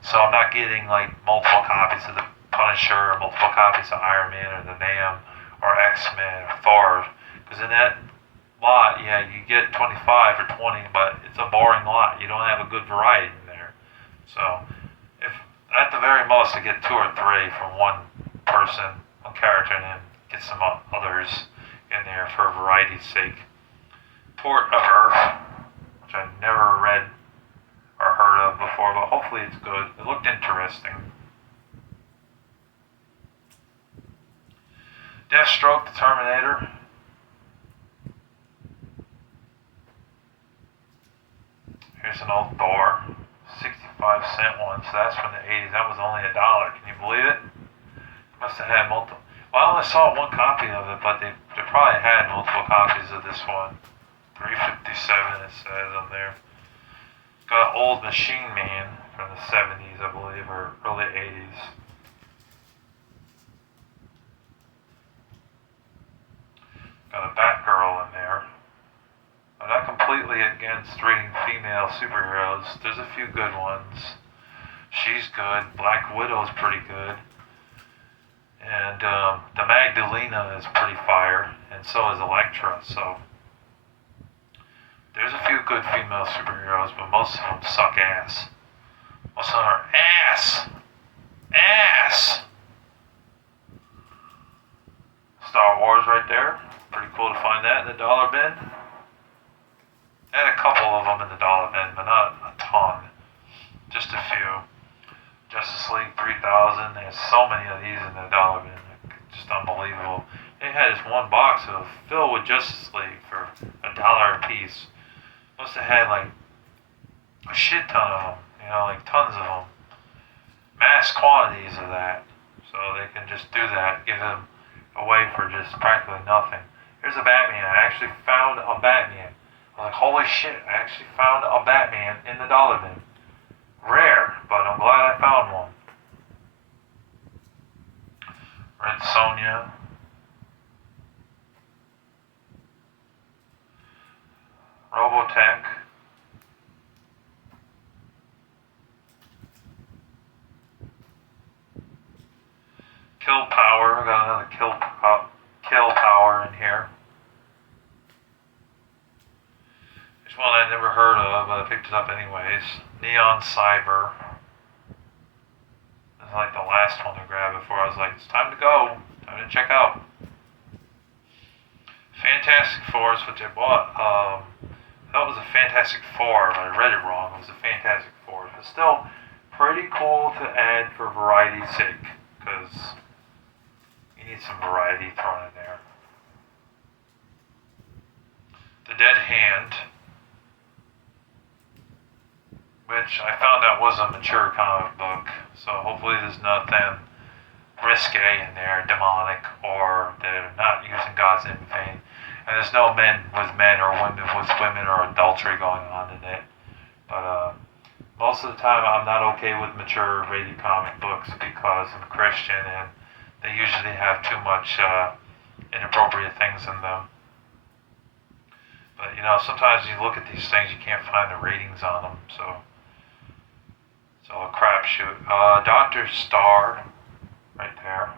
so I'm not getting like multiple copies of the Punisher or multiple copies of Iron Man or the NAM or X-Men or Thor, because in that lot, yeah, you get 25 or 20, but it's a boring lot. You don't have a good variety in there. So if at the very most I get 2 or 3 from one person, one character, and then get some others in there for variety's sake. Port of Earth, which I never read or heard of before, but hopefully it's good. It looked interesting. Deathstroke, the Terminator. Here's an old Thor, 65-cent one, so that's from the 80s. That was only $1. Can you believe it? Must have had multiple. Well, I only saw 1 copy of it, but they probably had multiple copies of this one. $3.57 it says on there. Got an old Machine Man from the 70s, I believe, or early 80s. Got a Batgirl in there. I'm not completely against reading female superheroes. There's a few good ones. She's good. Black Widow's pretty good. And the Magdalena is pretty fire, and so is Elektra. So there's a few good female superheroes, but most of them suck ass. Most of them are ass. Ass. Star Wars right there. Pretty cool to find that in the dollar bin. I had a couple of them in the dollar bin, but not a ton. Just a few. Justice League 3000. They have so many of these in the dollar bin. Just unbelievable. They had this one box of filled with Justice League for $1 a piece. Must have had like a shit ton of them. You know, like tons of them. mass quantities of that. So they can just do that, give them away for just practically nothing. Here's a Batman. I actually found a Batman. I'm like, holy shit, I actually found a Batman in the dollar bin. Rare, but I'm glad I found one. Red Sonja. Robotech. Kill Power. I got another Kill Power in here. There's one I never heard of, but I picked it up anyways. Neon Cyber. This is like the last one to grab before I was like, it's time to go. Time to check out. Fantastic Force, which I bought. I thought it was a Fantastic Four, but I read it wrong. It was a Fantastic Four. But still pretty cool to add for variety's sake, because you need some variety thrown in there. The Dead Hand, which I found out was a mature comic book, so hopefully there's nothing risque in there, demonic, or they're not using God's name in vain. And there's no men with men or women with women or adultery going on in it. But most of the time I'm not okay with mature rated comic books because I'm a Christian and they usually have too much inappropriate things in them. But you know, sometimes you look at these things, you can't find the ratings on them, so it's all a crapshoot. Dr. Star, right there.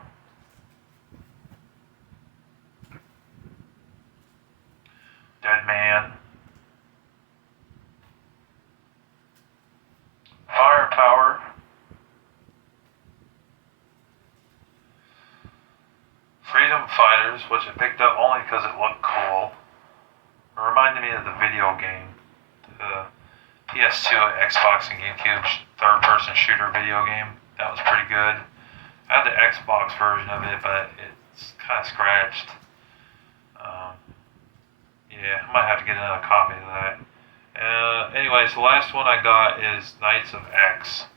Dead Man. Firepower. Freedom Fighters, which I picked up only because it looked cool. It reminded me of the video game. The PS2, Xbox, and GameCube third-person shooter video game. That was pretty good. I had the Xbox version of it, but it's kind of scratched. Yeah, I might have to get another copy of that. Anyways, the last one I got is Knights of X,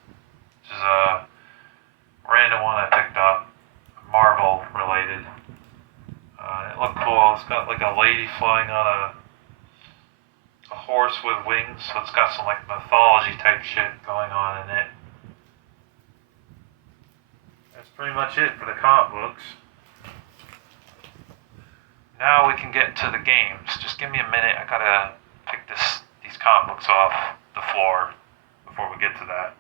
which is a random one I picked up, Marvel related. It looked cool. It's got like a lady flying on a horse with wings, so it's got some like mythology type shit going on in it. That's pretty much it for the comic books. Now we can get into the games. Just give me a minute. I gotta pick these comic books off the floor before we get to that.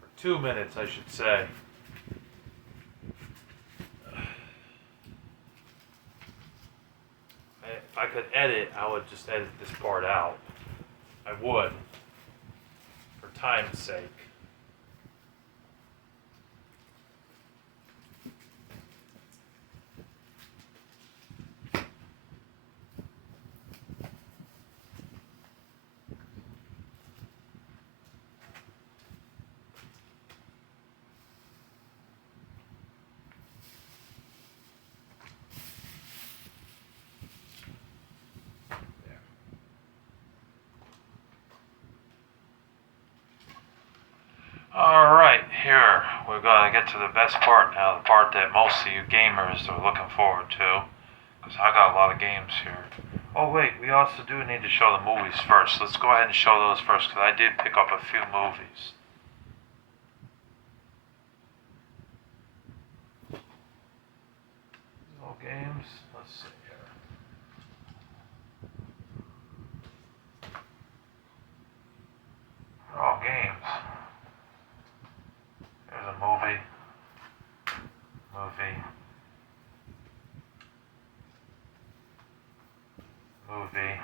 For 2 minutes, I should say. If I could edit, I would just edit this part out. I would. For time's sake. Alright, here we're going to get to the best part now, the part that most of you gamers are looking forward to, because I got a lot of games here. Oh wait, we also do need to show the movies first. Let's go ahead and show those first, because I did pick up a few movies. No games? Let's see here. They're all games. There's a movie. Movie. Okay.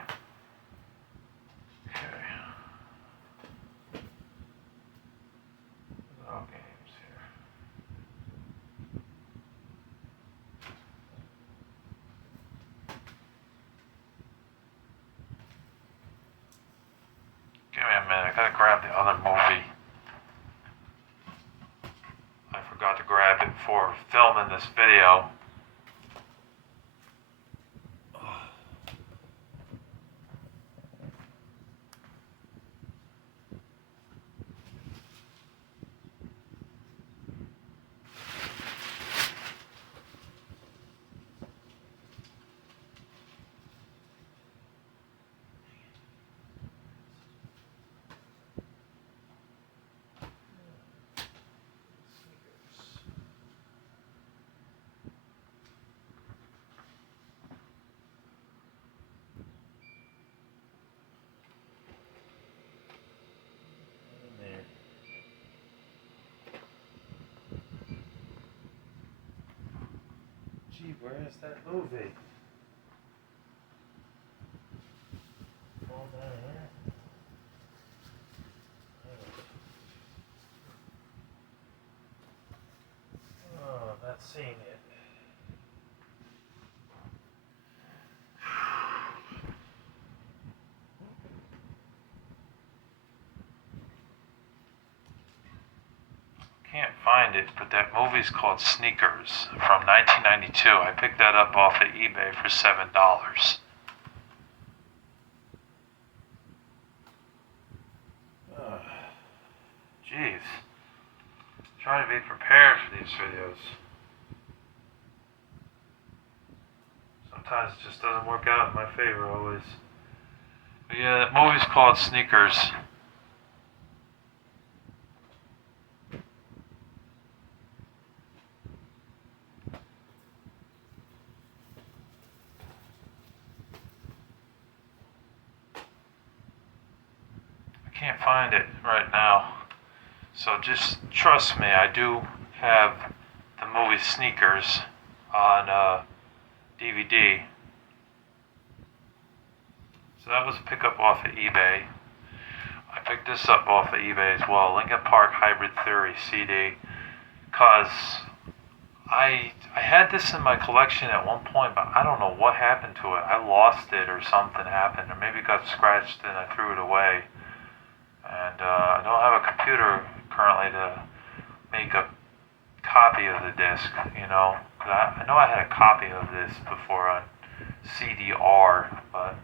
No games here. Give me a minute. I gotta grab the other movie. I forgot to grab it for filming this video. Gee, where is that movie? Hold on here. Oh, I'm not seeing it. Can't find it, but that movie's called Sneakers from 1992. I picked that up off of eBay for $7. Jeez. Trying to be prepared for these videos. Sometimes it just doesn't work out in my favor always. But yeah, that movie's called Sneakers. I can't find it right now. So just trust me, I do have the movie Sneakers on DVD. So that was a pickup off of eBay. I picked this up off of eBay as well, Linkin Park Hybrid Theory CD, because I had this in my collection at one point, but I don't know what happened to it. I lost it or something happened, or maybe it got scratched and I threw it away. And I don't have a computer currently to make a copy of the disc, you know. I know I had a copy of this before on CDR, but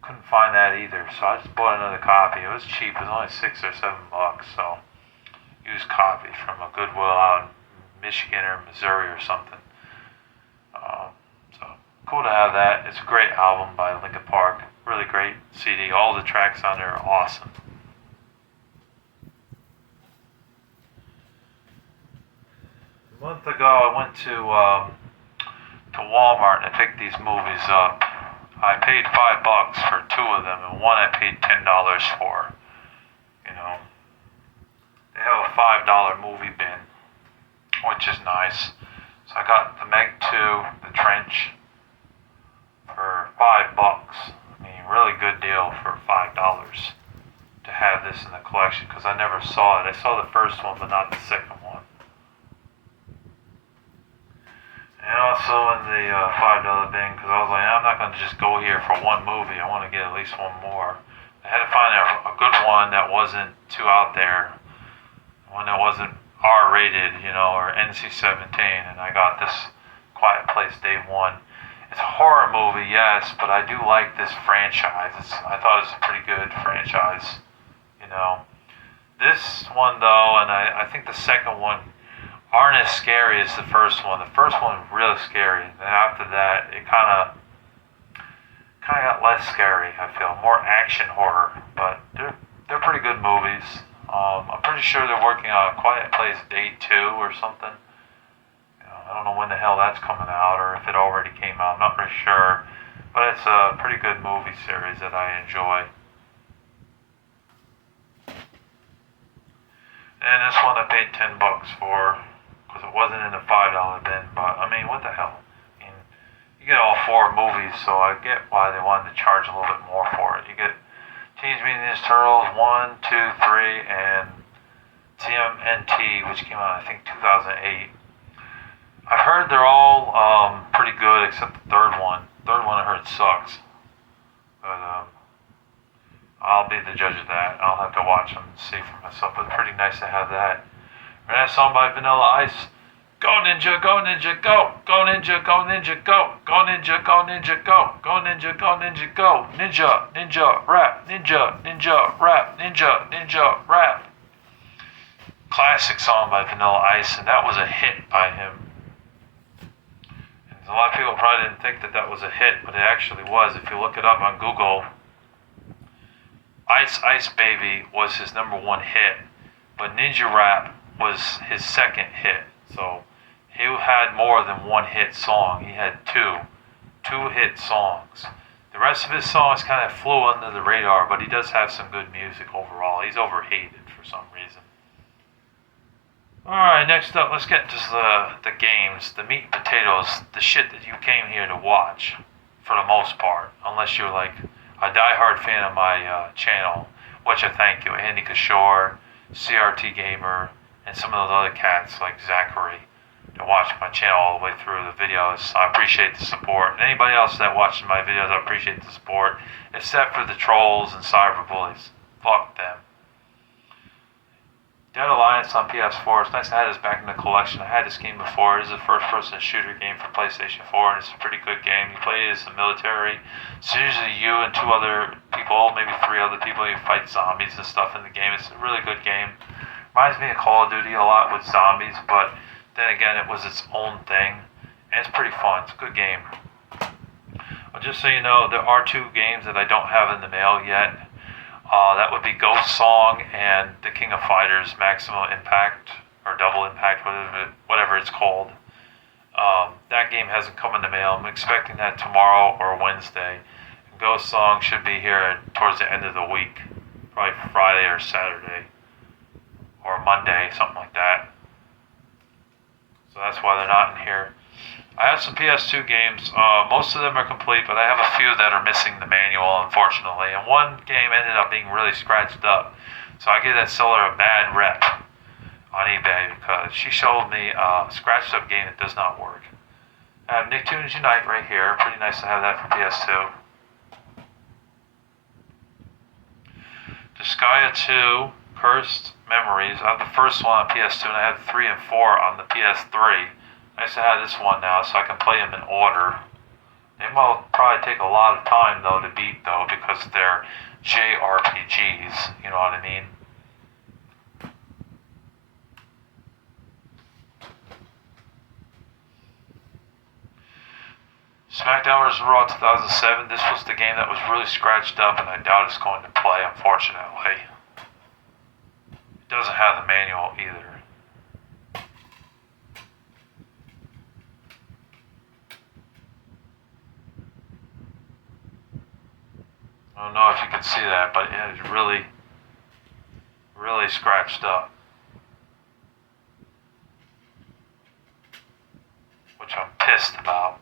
couldn't find that either. So I just bought another copy. It was cheap. It was only $6 or $7. So used copy from a Goodwill out in Michigan or Missouri or something. So cool to have that. It's a great album by Linkin Park. Really great CD. All the tracks on there are awesome. A month ago, I went to Walmart and I picked these movies up. I paid $5 for two of them, and one I paid $10 for. You know, they have a $5 movie bin, which is nice. So I got the Meg 2, The Trench, for $5. I mean, really good deal for $5 to have this in the collection, because I never saw it. I saw the first one, but not the second one. And also in the $5 bin, because I was like, I'm not going to just go here for one movie. I want to get at least one more. I had to find a good one that wasn't too out there, one that wasn't R-rated, you know, or NC-17, and I got this Quiet Place Day 1. It's a horror movie, yes, but I do like this franchise. I thought it was a pretty good franchise, you know. This one, though, and I think the second one aren't as scary as the first one. The first one was really scary, and after that, it kind of got less scary. I feel more action horror, but they're pretty good movies. I'm pretty sure they're working on Quiet Place Day 2 or something. You know, I don't know when the hell that's coming out, or if it already came out. I'm not really sure, but it's a pretty good movie series that I enjoy. And this one I paid $10 for, because it wasn't in the $5 bin, but I mean, what the hell? I mean, you get all four movies, so I get why they wanted to charge a little bit more for it. You get Teenage Mutant Ninja Turtles 1, 2, 3, and TMNT, which came out, I think, 2008. I've heard they're all pretty good, except the third one. The third one I heard sucks. But I'll be the judge of that. I'll have to watch them and see for myself. But it's pretty nice to have that. And that song by Vanilla Ice. Go Ninja, go Ninja, go! Go Ninja, go Ninja, go! Go Ninja, go Ninja, go! Go Ninja, go Ninja, go! Ninja, ninja, rap, ninja, ninja, rap, ninja, ninja, rap. Classic song by Vanilla Ice, and that was a hit by him. And a lot of people probably didn't think that was a hit, but it actually was. If you look it up on Google, Ice Ice Baby was his number one hit, but Ninja Rap was his second hit. So he had more than one hit song. He had two hit songs. The rest of his songs kind of flew under the radar, but he does have some good music overall. He's overhated for some reason. Alright, next up, let's get into the games, the meat and potatoes, the shit that you came here to watch, for the most part. Unless you're like a die-hard fan of my channel, which I thank you, Andy Kishore, CRT Gamer, and some of those other cats like Zachary that watch my channel all the way through the videos. I appreciate the support. And anybody else that watches my videos, I appreciate the support, except for the trolls and cyberbullies. Fuck them. Dead Alliance on PS4. It's nice to have this back in the collection. I had this game before. It is a first-person shooter game for PlayStation 4, and it's a pretty good game. You play as the military. It's usually you and 2 other people, maybe 3 other people. You fight zombies and stuff in the game. It's a really good game. Reminds me of Call of Duty a lot with zombies, but then again, it was its own thing, and it's pretty fun. It's a good game. Well, just so you know, there are 2 games that I don't have in the mail yet. That would be Ghost Song and The King of Fighters Maximum Impact, or Double Impact, whatever it's called. That game hasn't come in the mail. I'm expecting that tomorrow or Wednesday. And Ghost Song should be here towards the end of the week, probably Friday or Saturday, or Monday, something like that. So that's why they're not in here. I have some PS2 games. Most of them are complete, but I have a few that are missing the manual, unfortunately. And one game ended up being really scratched up. So I gave that seller a bad rep on eBay because she showed me a scratched up game that does not work. I have Nicktoons Unite right here. Pretty nice to have that for PS2. Disgaea 2, Cursed Memories. I have the first one on PS2, and I have 3 and 4 on the PS3. Nice to have this one now so I can play them in order. They will probably take a lot of time though to beat though because they're JRPGs, you know what I mean? SmackDown vs. Raw 2007, this was the game that was really scratched up and I doubt it's going to play, unfortunately. It doesn't have the manual either. I don't know if you can see that, but it's really, really scratched up. Which I'm pissed about.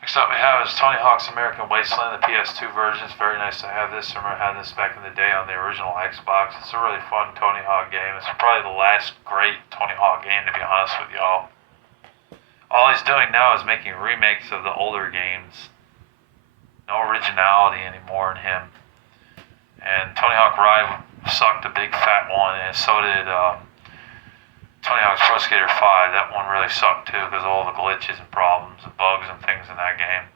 Next up we have is Tony Hawk's American Wasteland, the PS2 version. It's very nice to have this. I remember having this back in the day on the original Xbox. It's a really fun Tony Hawk game. It's probably the last great Tony Hawk game, to be honest with y'all. All he's doing now is making remakes of the older games. No originality anymore in him. And Tony Hawk Ride sucked a big fat one, and so did Tony Hawk's Pro Skater 5. That one really sucked too because of all the glitches and problems and bugs and things in that game.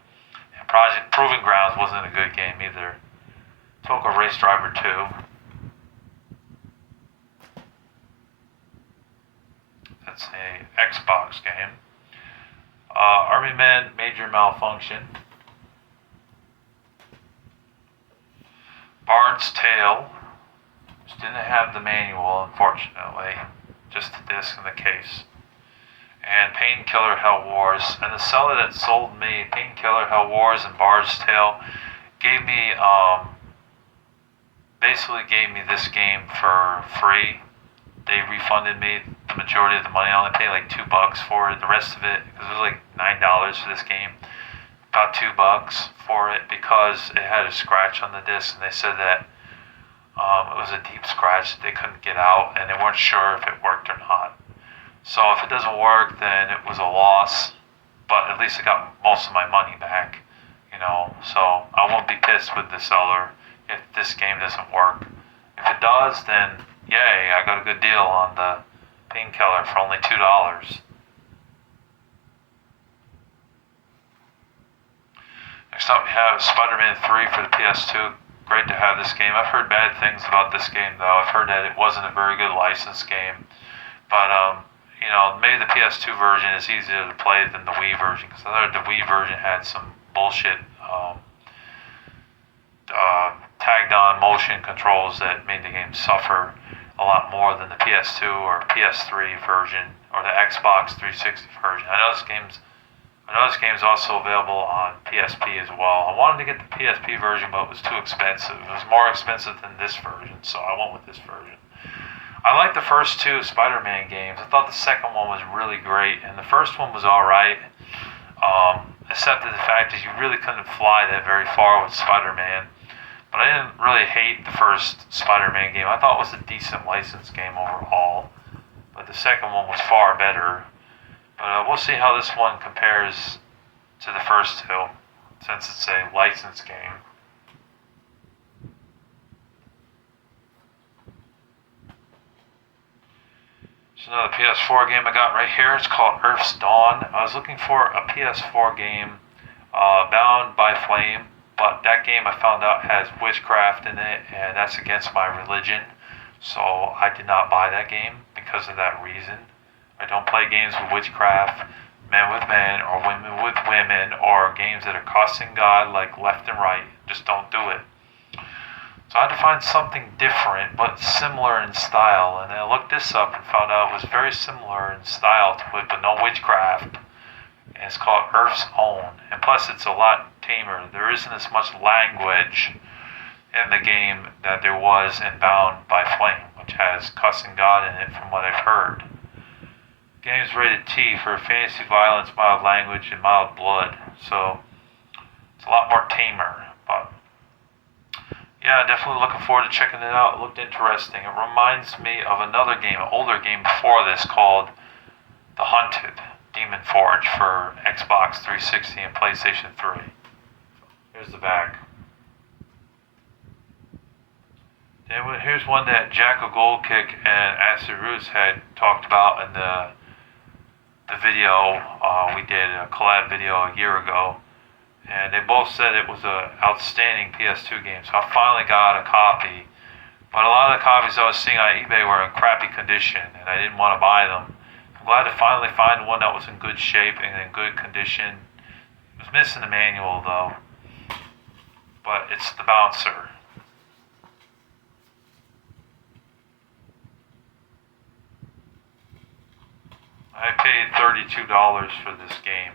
And Project Proving Grounds wasn't a good game either. Tokyo Race Driver 2. That's a Xbox game. Army Men Major Malfunction. Bard's Tale, which didn't have the manual, unfortunately, just the disc and the case. And Painkiller Hell Wars. And the seller that sold me Painkiller Hell Wars and Bard's Tale gave me, basically gave me this game for free. They refunded me the majority of the money. I only paid like $2 for it. The rest of it, because it was like $9 for this game, about $2 for it because it had a scratch on the disc, and they said that it was a deep scratch that they couldn't get out, and they weren't sure if it worked or not. So if it doesn't work, then it was a loss, but at least I got most of my money back, you know. So I won't be pissed with the seller if this game doesn't work. If it does, then yay, I got a good deal on the Painkiller for only $2. Next up we have Spider-Man 3 for the PS2. Great to have this game. I've heard bad things about this game though. I've heard that it wasn't a very good licensed game. But, you know, maybe the PS2 version is easier to play than the Wii version, because I thought the Wii version had some bullshit tagged on motion controls that made the game suffer a lot more than the PS2 or PS3 version or the Xbox 360 version. I know this game's, I know this game is also available on PSP as well. I wanted to get the PSP version, but it was too expensive. It was more expensive than this version, so I went with this version. I liked the first two Spider-Man games. I thought the second one was really great, and the first one was alright, except for the fact that you really couldn't fly that very far with Spider-Man. But I didn't really hate the first Spider-Man game. I thought it was a decent licensed game overall, but the second one was far better. But we'll see how this one compares to the first two, since it's a licensed game. There's another PS4 game I got right here. It's called Earth's Dawn. I was looking for a PS4 game, Bound by Flame, but that game I found out has witchcraft in it, and that's against my religion. So I did not buy that game because of that reason. I don't play games with witchcraft, men with men, or women with women, or games that are cussing God like left and right. Just don't do it. So I had to find something different, but similar in style. And I looked this up and found out it was very similar in style to it, but no witchcraft. And it's called Earth's Own. And plus, it's a lot tamer. There isn't as much language in the game that there was in Bound by Flame, which has cussing God in it from what I've heard. The game's rated T for fantasy violence, mild language, and mild blood. So it's a lot more tamer. But yeah, definitely looking forward to checking it out. It looked interesting. It reminds me of another game, an older game before this called The Hunted, Demon Forge for Xbox 360 and PlayStation 3. Here's the back. Then here's one that Jackal Goldkick and Acid Roots had talked about in the video. We did a collab video a year ago, and they both said it was an outstanding PS2 game. So I finally got a copy, but a lot of the copies I was seeing on eBay were in crappy condition, and I didn't want to buy them. I'm glad to finally find one that was in good shape and in good condition. It was missing the manual though, but it's the Bouncer. I paid $32 for this game.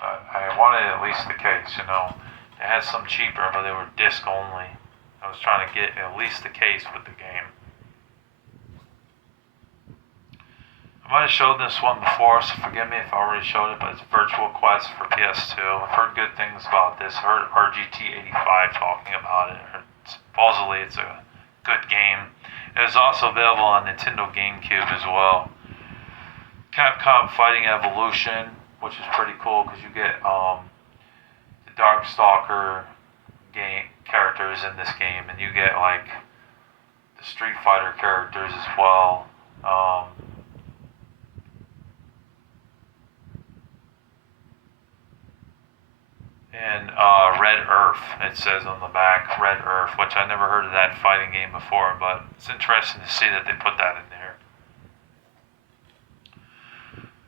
But I wanted at least the case, you know. They had some cheaper, but they were disc only. I was trying to get at least the case with the game. I might have showed this one before, so forgive me if I already showed it, but it's Virtual Quest for PS2. I've heard good things about this. I heard RGT85 talking about it. Supposedly it's a good game. It is also available on Nintendo GameCube as well. Capcom Fighting Evolution, which is pretty cool because you get the Darkstalker game characters in this game, and you get like the Street Fighter characters as well. And Red Earth, it says on the back, Red Earth, which I never heard of that fighting game before, but it's interesting to see that they put that in there.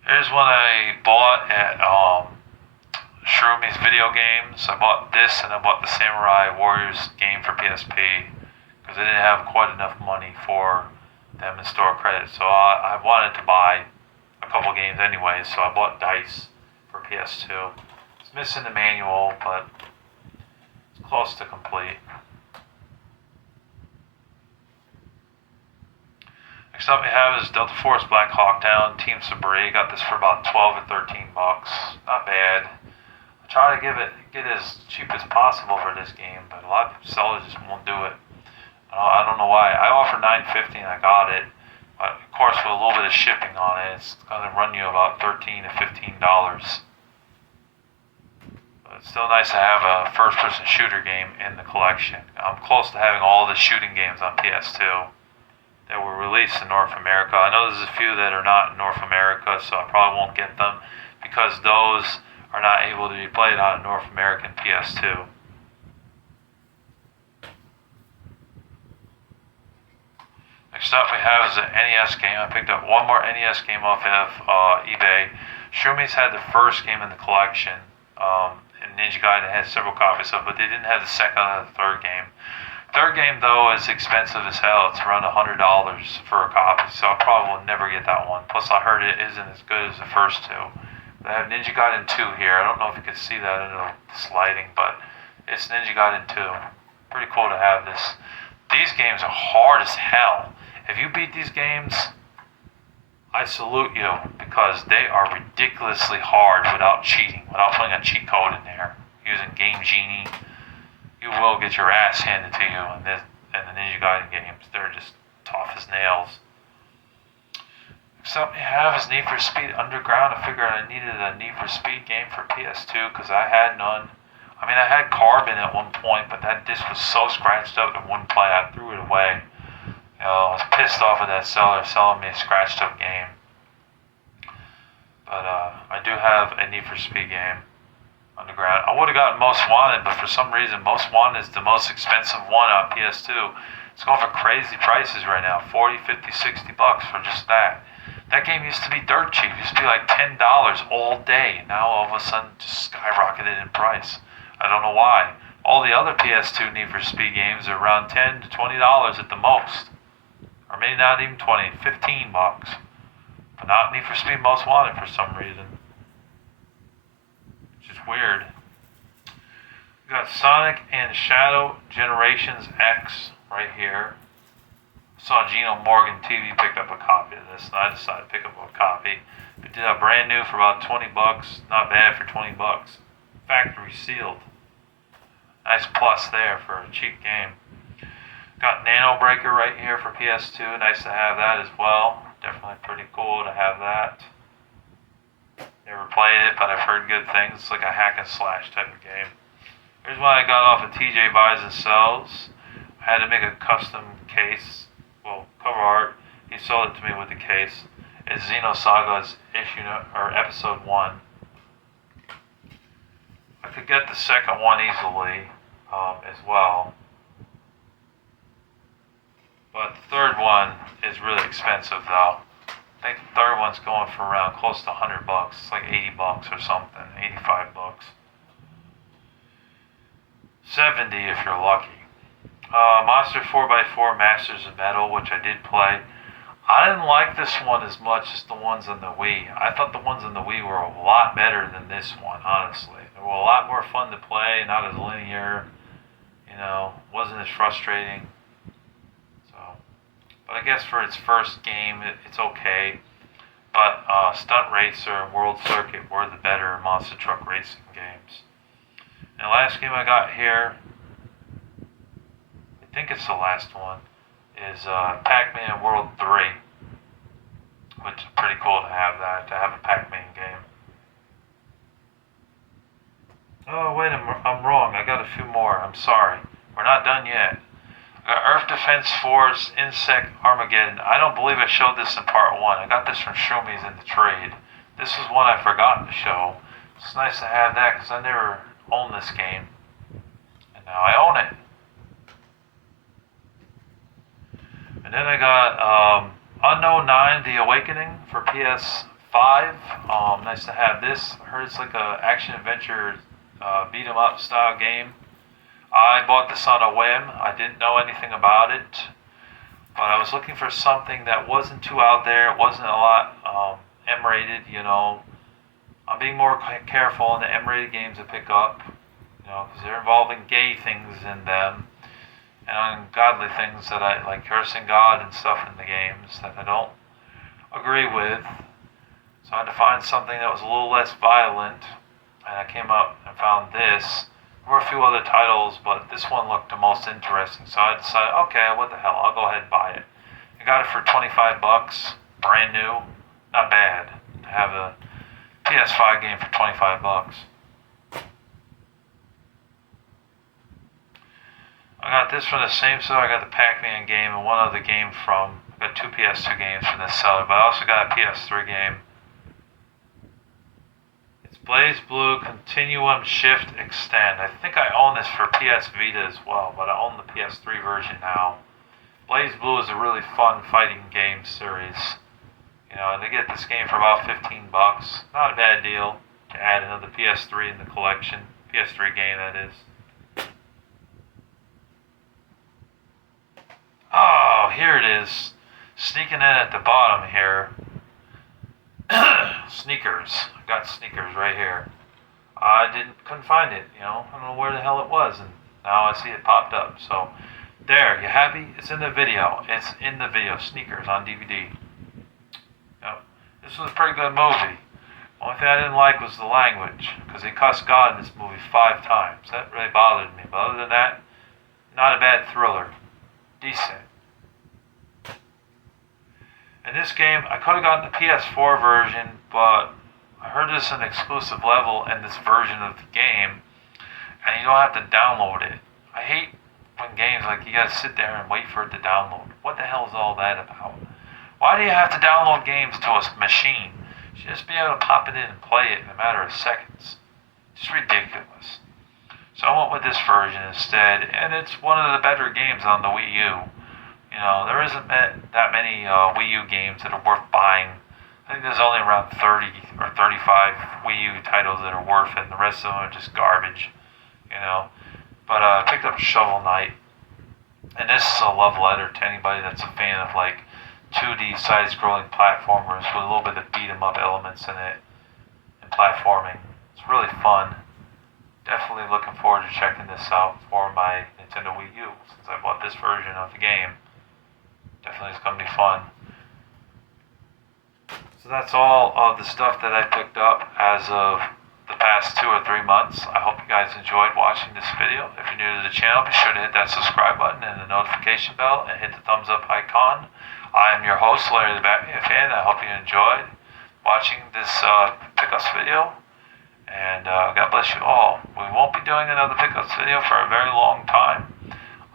Here's one I bought at Shroomies Video Games. I bought this and I bought the Samurai Warriors game for PSP because I didn't have quite enough money for them in store credit. So I wanted to buy a couple games anyway, so I bought Dice for PS2. It's missing the manual, but it's close to complete. Next up we have is Delta Force Black Hawk Down Team Sabri. Got this for about 12 or 13 bucks. Not bad. I try to get it as cheap as possible for this game, but a lot of sellers just won't do it. I don't know why. I offered $9.50 and I got it, but of course with a little bit of shipping on it, it's gonna run you about $13 to $15. It's still nice to have a first-person shooter game in the collection. I'm close to having all the shooting games on PS2 that were released in North America. I know there's a few that are not in North America, so I probably won't get them because those are not able to be played on a North American PS2. Next up we have is an NES game. I picked up one more NES game off of eBay. Shroomies had the first game in the collection. And Ninja Gaiden had several copies of it, but they didn't have the second or the third game. Third game though is expensive as hell. It's around $100 for a copy, so I probably will never get that one. Plus, I heard it isn't as good as the first two. They have Ninja Gaiden 2 here. I don't know if you can see that in the lighting, but it's Ninja Gaiden 2. Pretty cool to have this. These games are hard as hell. If you beat these games, I salute you, because they are ridiculously hard without cheating, without putting a cheat code in there, using Game Genie. You will get your ass handed to you in the Ninja Gaiden games. They're just tough as nails. Something you have is Need for Speed Underground. I figured I needed a Need for Speed game for PS2 because I had none. I mean, I had Carbon at one point, but that disc was so scratched up it wouldn't play, I threw it away. You know, I was pissed off at that seller selling me a scratched up game. But I do have a Need for Speed game, Underground. I would have gotten Most Wanted, but for some reason, Most Wanted is the most expensive one on PS2. It's going for crazy prices right now, 40, 50, 60 bucks for just that. That game used to be dirt cheap. It used to be like $10 all day. Now all of a sudden, just skyrocketed in price. I don't know why. All the other PS2 Need for Speed games are around $10 to $20 at the most. Or maybe not even 20, 15 bucks. But not Need for Speed Most Wanted for some reason. Which is weird. We got Sonic and Shadow Generations X right here. I saw Gino Morgan TV picked up a copy of this, and I decided to pick up a copy. We did a brand new for about 20 bucks. Not bad for 20 bucks. Factory sealed. Nice plus there for a cheap game. Got Nano Breaker right here for PS2. Nice to have that as well. Definitely pretty cool to have that. Never played it, but I've heard good things. It's like a hack and slash type of game. Here's one I got off of TJ Buys and Sells. I had to make a custom case. Well, cover art. He sold it to me with the case. It's Xenosaga's episode 1. I could get the second one easily as well. But the third one is really expensive though. I think the third one's going for around close to 100 bucks. It's like 80 bucks or something, 85 bucks. 70 if you're lucky. Monster 4x4 Masters of Metal, which I did play. I didn't like this one as much as the ones on the Wii. I thought the ones on the Wii were a lot better than this one, honestly. They were a lot more fun to play, not as linear, wasn't as frustrating. But I guess for its first game, it's okay. But Stunt Racer and World Circuit were the better monster truck racing games. And the last game I got here, I think it's the last one, is Pac-Man World 3. Which is pretty cool to have that, to have a Pac-Man game. Oh, wait, I'm wrong. I got a few more. I'm sorry. We're not done yet. Earth Defense Force Insect Armageddon. I don't believe I showed this in part 1. I got this from Shumi's in the trade. This was one I forgot to show. It's nice to have that because I never owned this game. And now I own it. And then I got Unknown 9 The Awakening for PS5. Nice to have this. I heard it's like a action-adventure beat 'em up style game. I bought this on a whim. I didn't know anything about it, but I was looking for something that wasn't too out there. It wasn't a lot M-rated, I'm being more careful in the M-rated games I pick up, because they're involving gay things in them and ungodly things that I like, cursing God and stuff in the games that I don't agree with. So I had to find something that was a little less violent, and I came up and found this. There were a few other titles, but this one looked the most interesting, so I decided, okay, what the hell, I'll go ahead and buy it. I got it for 25 bucks, brand new, not bad, to have a PS5 game for 25 bucks. I got this from the same seller. I got the Pac-Man game and one other game from, I got 2 PS2 games from this seller, but I also got a PS3 game. Blaze Blue Continuum Shift Extend. I think I own this for PS Vita as well, but I own the PS3 version now. Blaze Blue is a really fun fighting game series. And they get this game for about 15 bucks. Not a bad deal to add another PS3 in the collection. PS3 game, that is. is sneaking in at the bottom here. Sneakers. I got sneakers right here. I couldn't find it, I don't know where the hell it was, and now I see it popped up. So there, you happy? It's in the video. It's in the video. Sneakers on DVD. This was a pretty good movie. Only thing I didn't like was the language, because they cussed God in this movie 5 times. That really bothered me. But other than that, not a bad thriller. Decent. In this game, I could have gotten the PS4 version, but I heard this an exclusive level in this version of the game, and you don't have to download it. I hate when games like you gotta sit there and wait for it to download. What the hell is all that about? Why do you have to download games to a machine? You should just be able to pop it in and play it in a matter of seconds. It's ridiculous. So I went with this version instead, and it's one of the better games on the Wii U. There isn't that many Wii U games that are worth buying. I think there's only around 30 or 35 Wii U titles that are worth it, and the rest of them are just garbage, But I picked up Shovel Knight, and this is a love letter to anybody that's a fan of, 2D side-scrolling platformers with a little bit of beat-em-up elements in it, and platforming. It's really fun. Definitely looking forward to checking this out for my Nintendo Wii U, since I bought this version of the game. Definitely it's going to be fun. So that's all of the stuff that I picked up as of the past 2 or 3 months. I hope you guys enjoyed watching this video. If you're new to the channel, be sure to hit that subscribe button and the notification bell and hit the thumbs up icon. I am your host, Larry the Batman Fan. I hope you enjoyed watching this pickups video. And God bless you all. We won't be doing another pickups video for a very long time.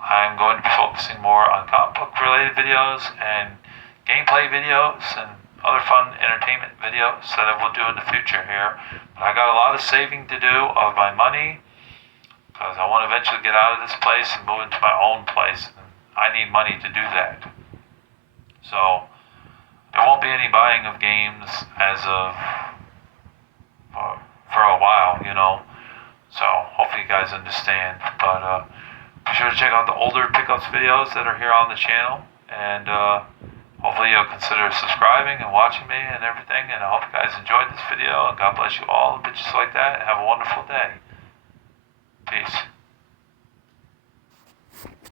I'm going to be focusing more on comic book related videos and gameplay videos and other fun entertainment videos that I will do in the future here. But I got a lot of saving to do of my money, because I want to eventually get out of this place and move into my own place. And I need money to do that. So there won't be any buying of games as of for a while, So hopefully you guys understand. But be sure to check out the older pickups videos that are here on the channel, and hopefully you'll consider subscribing and watching me and everything. And I hope you guys enjoyed this video, and God bless you all, bitches like that, and have a wonderful day. Peace.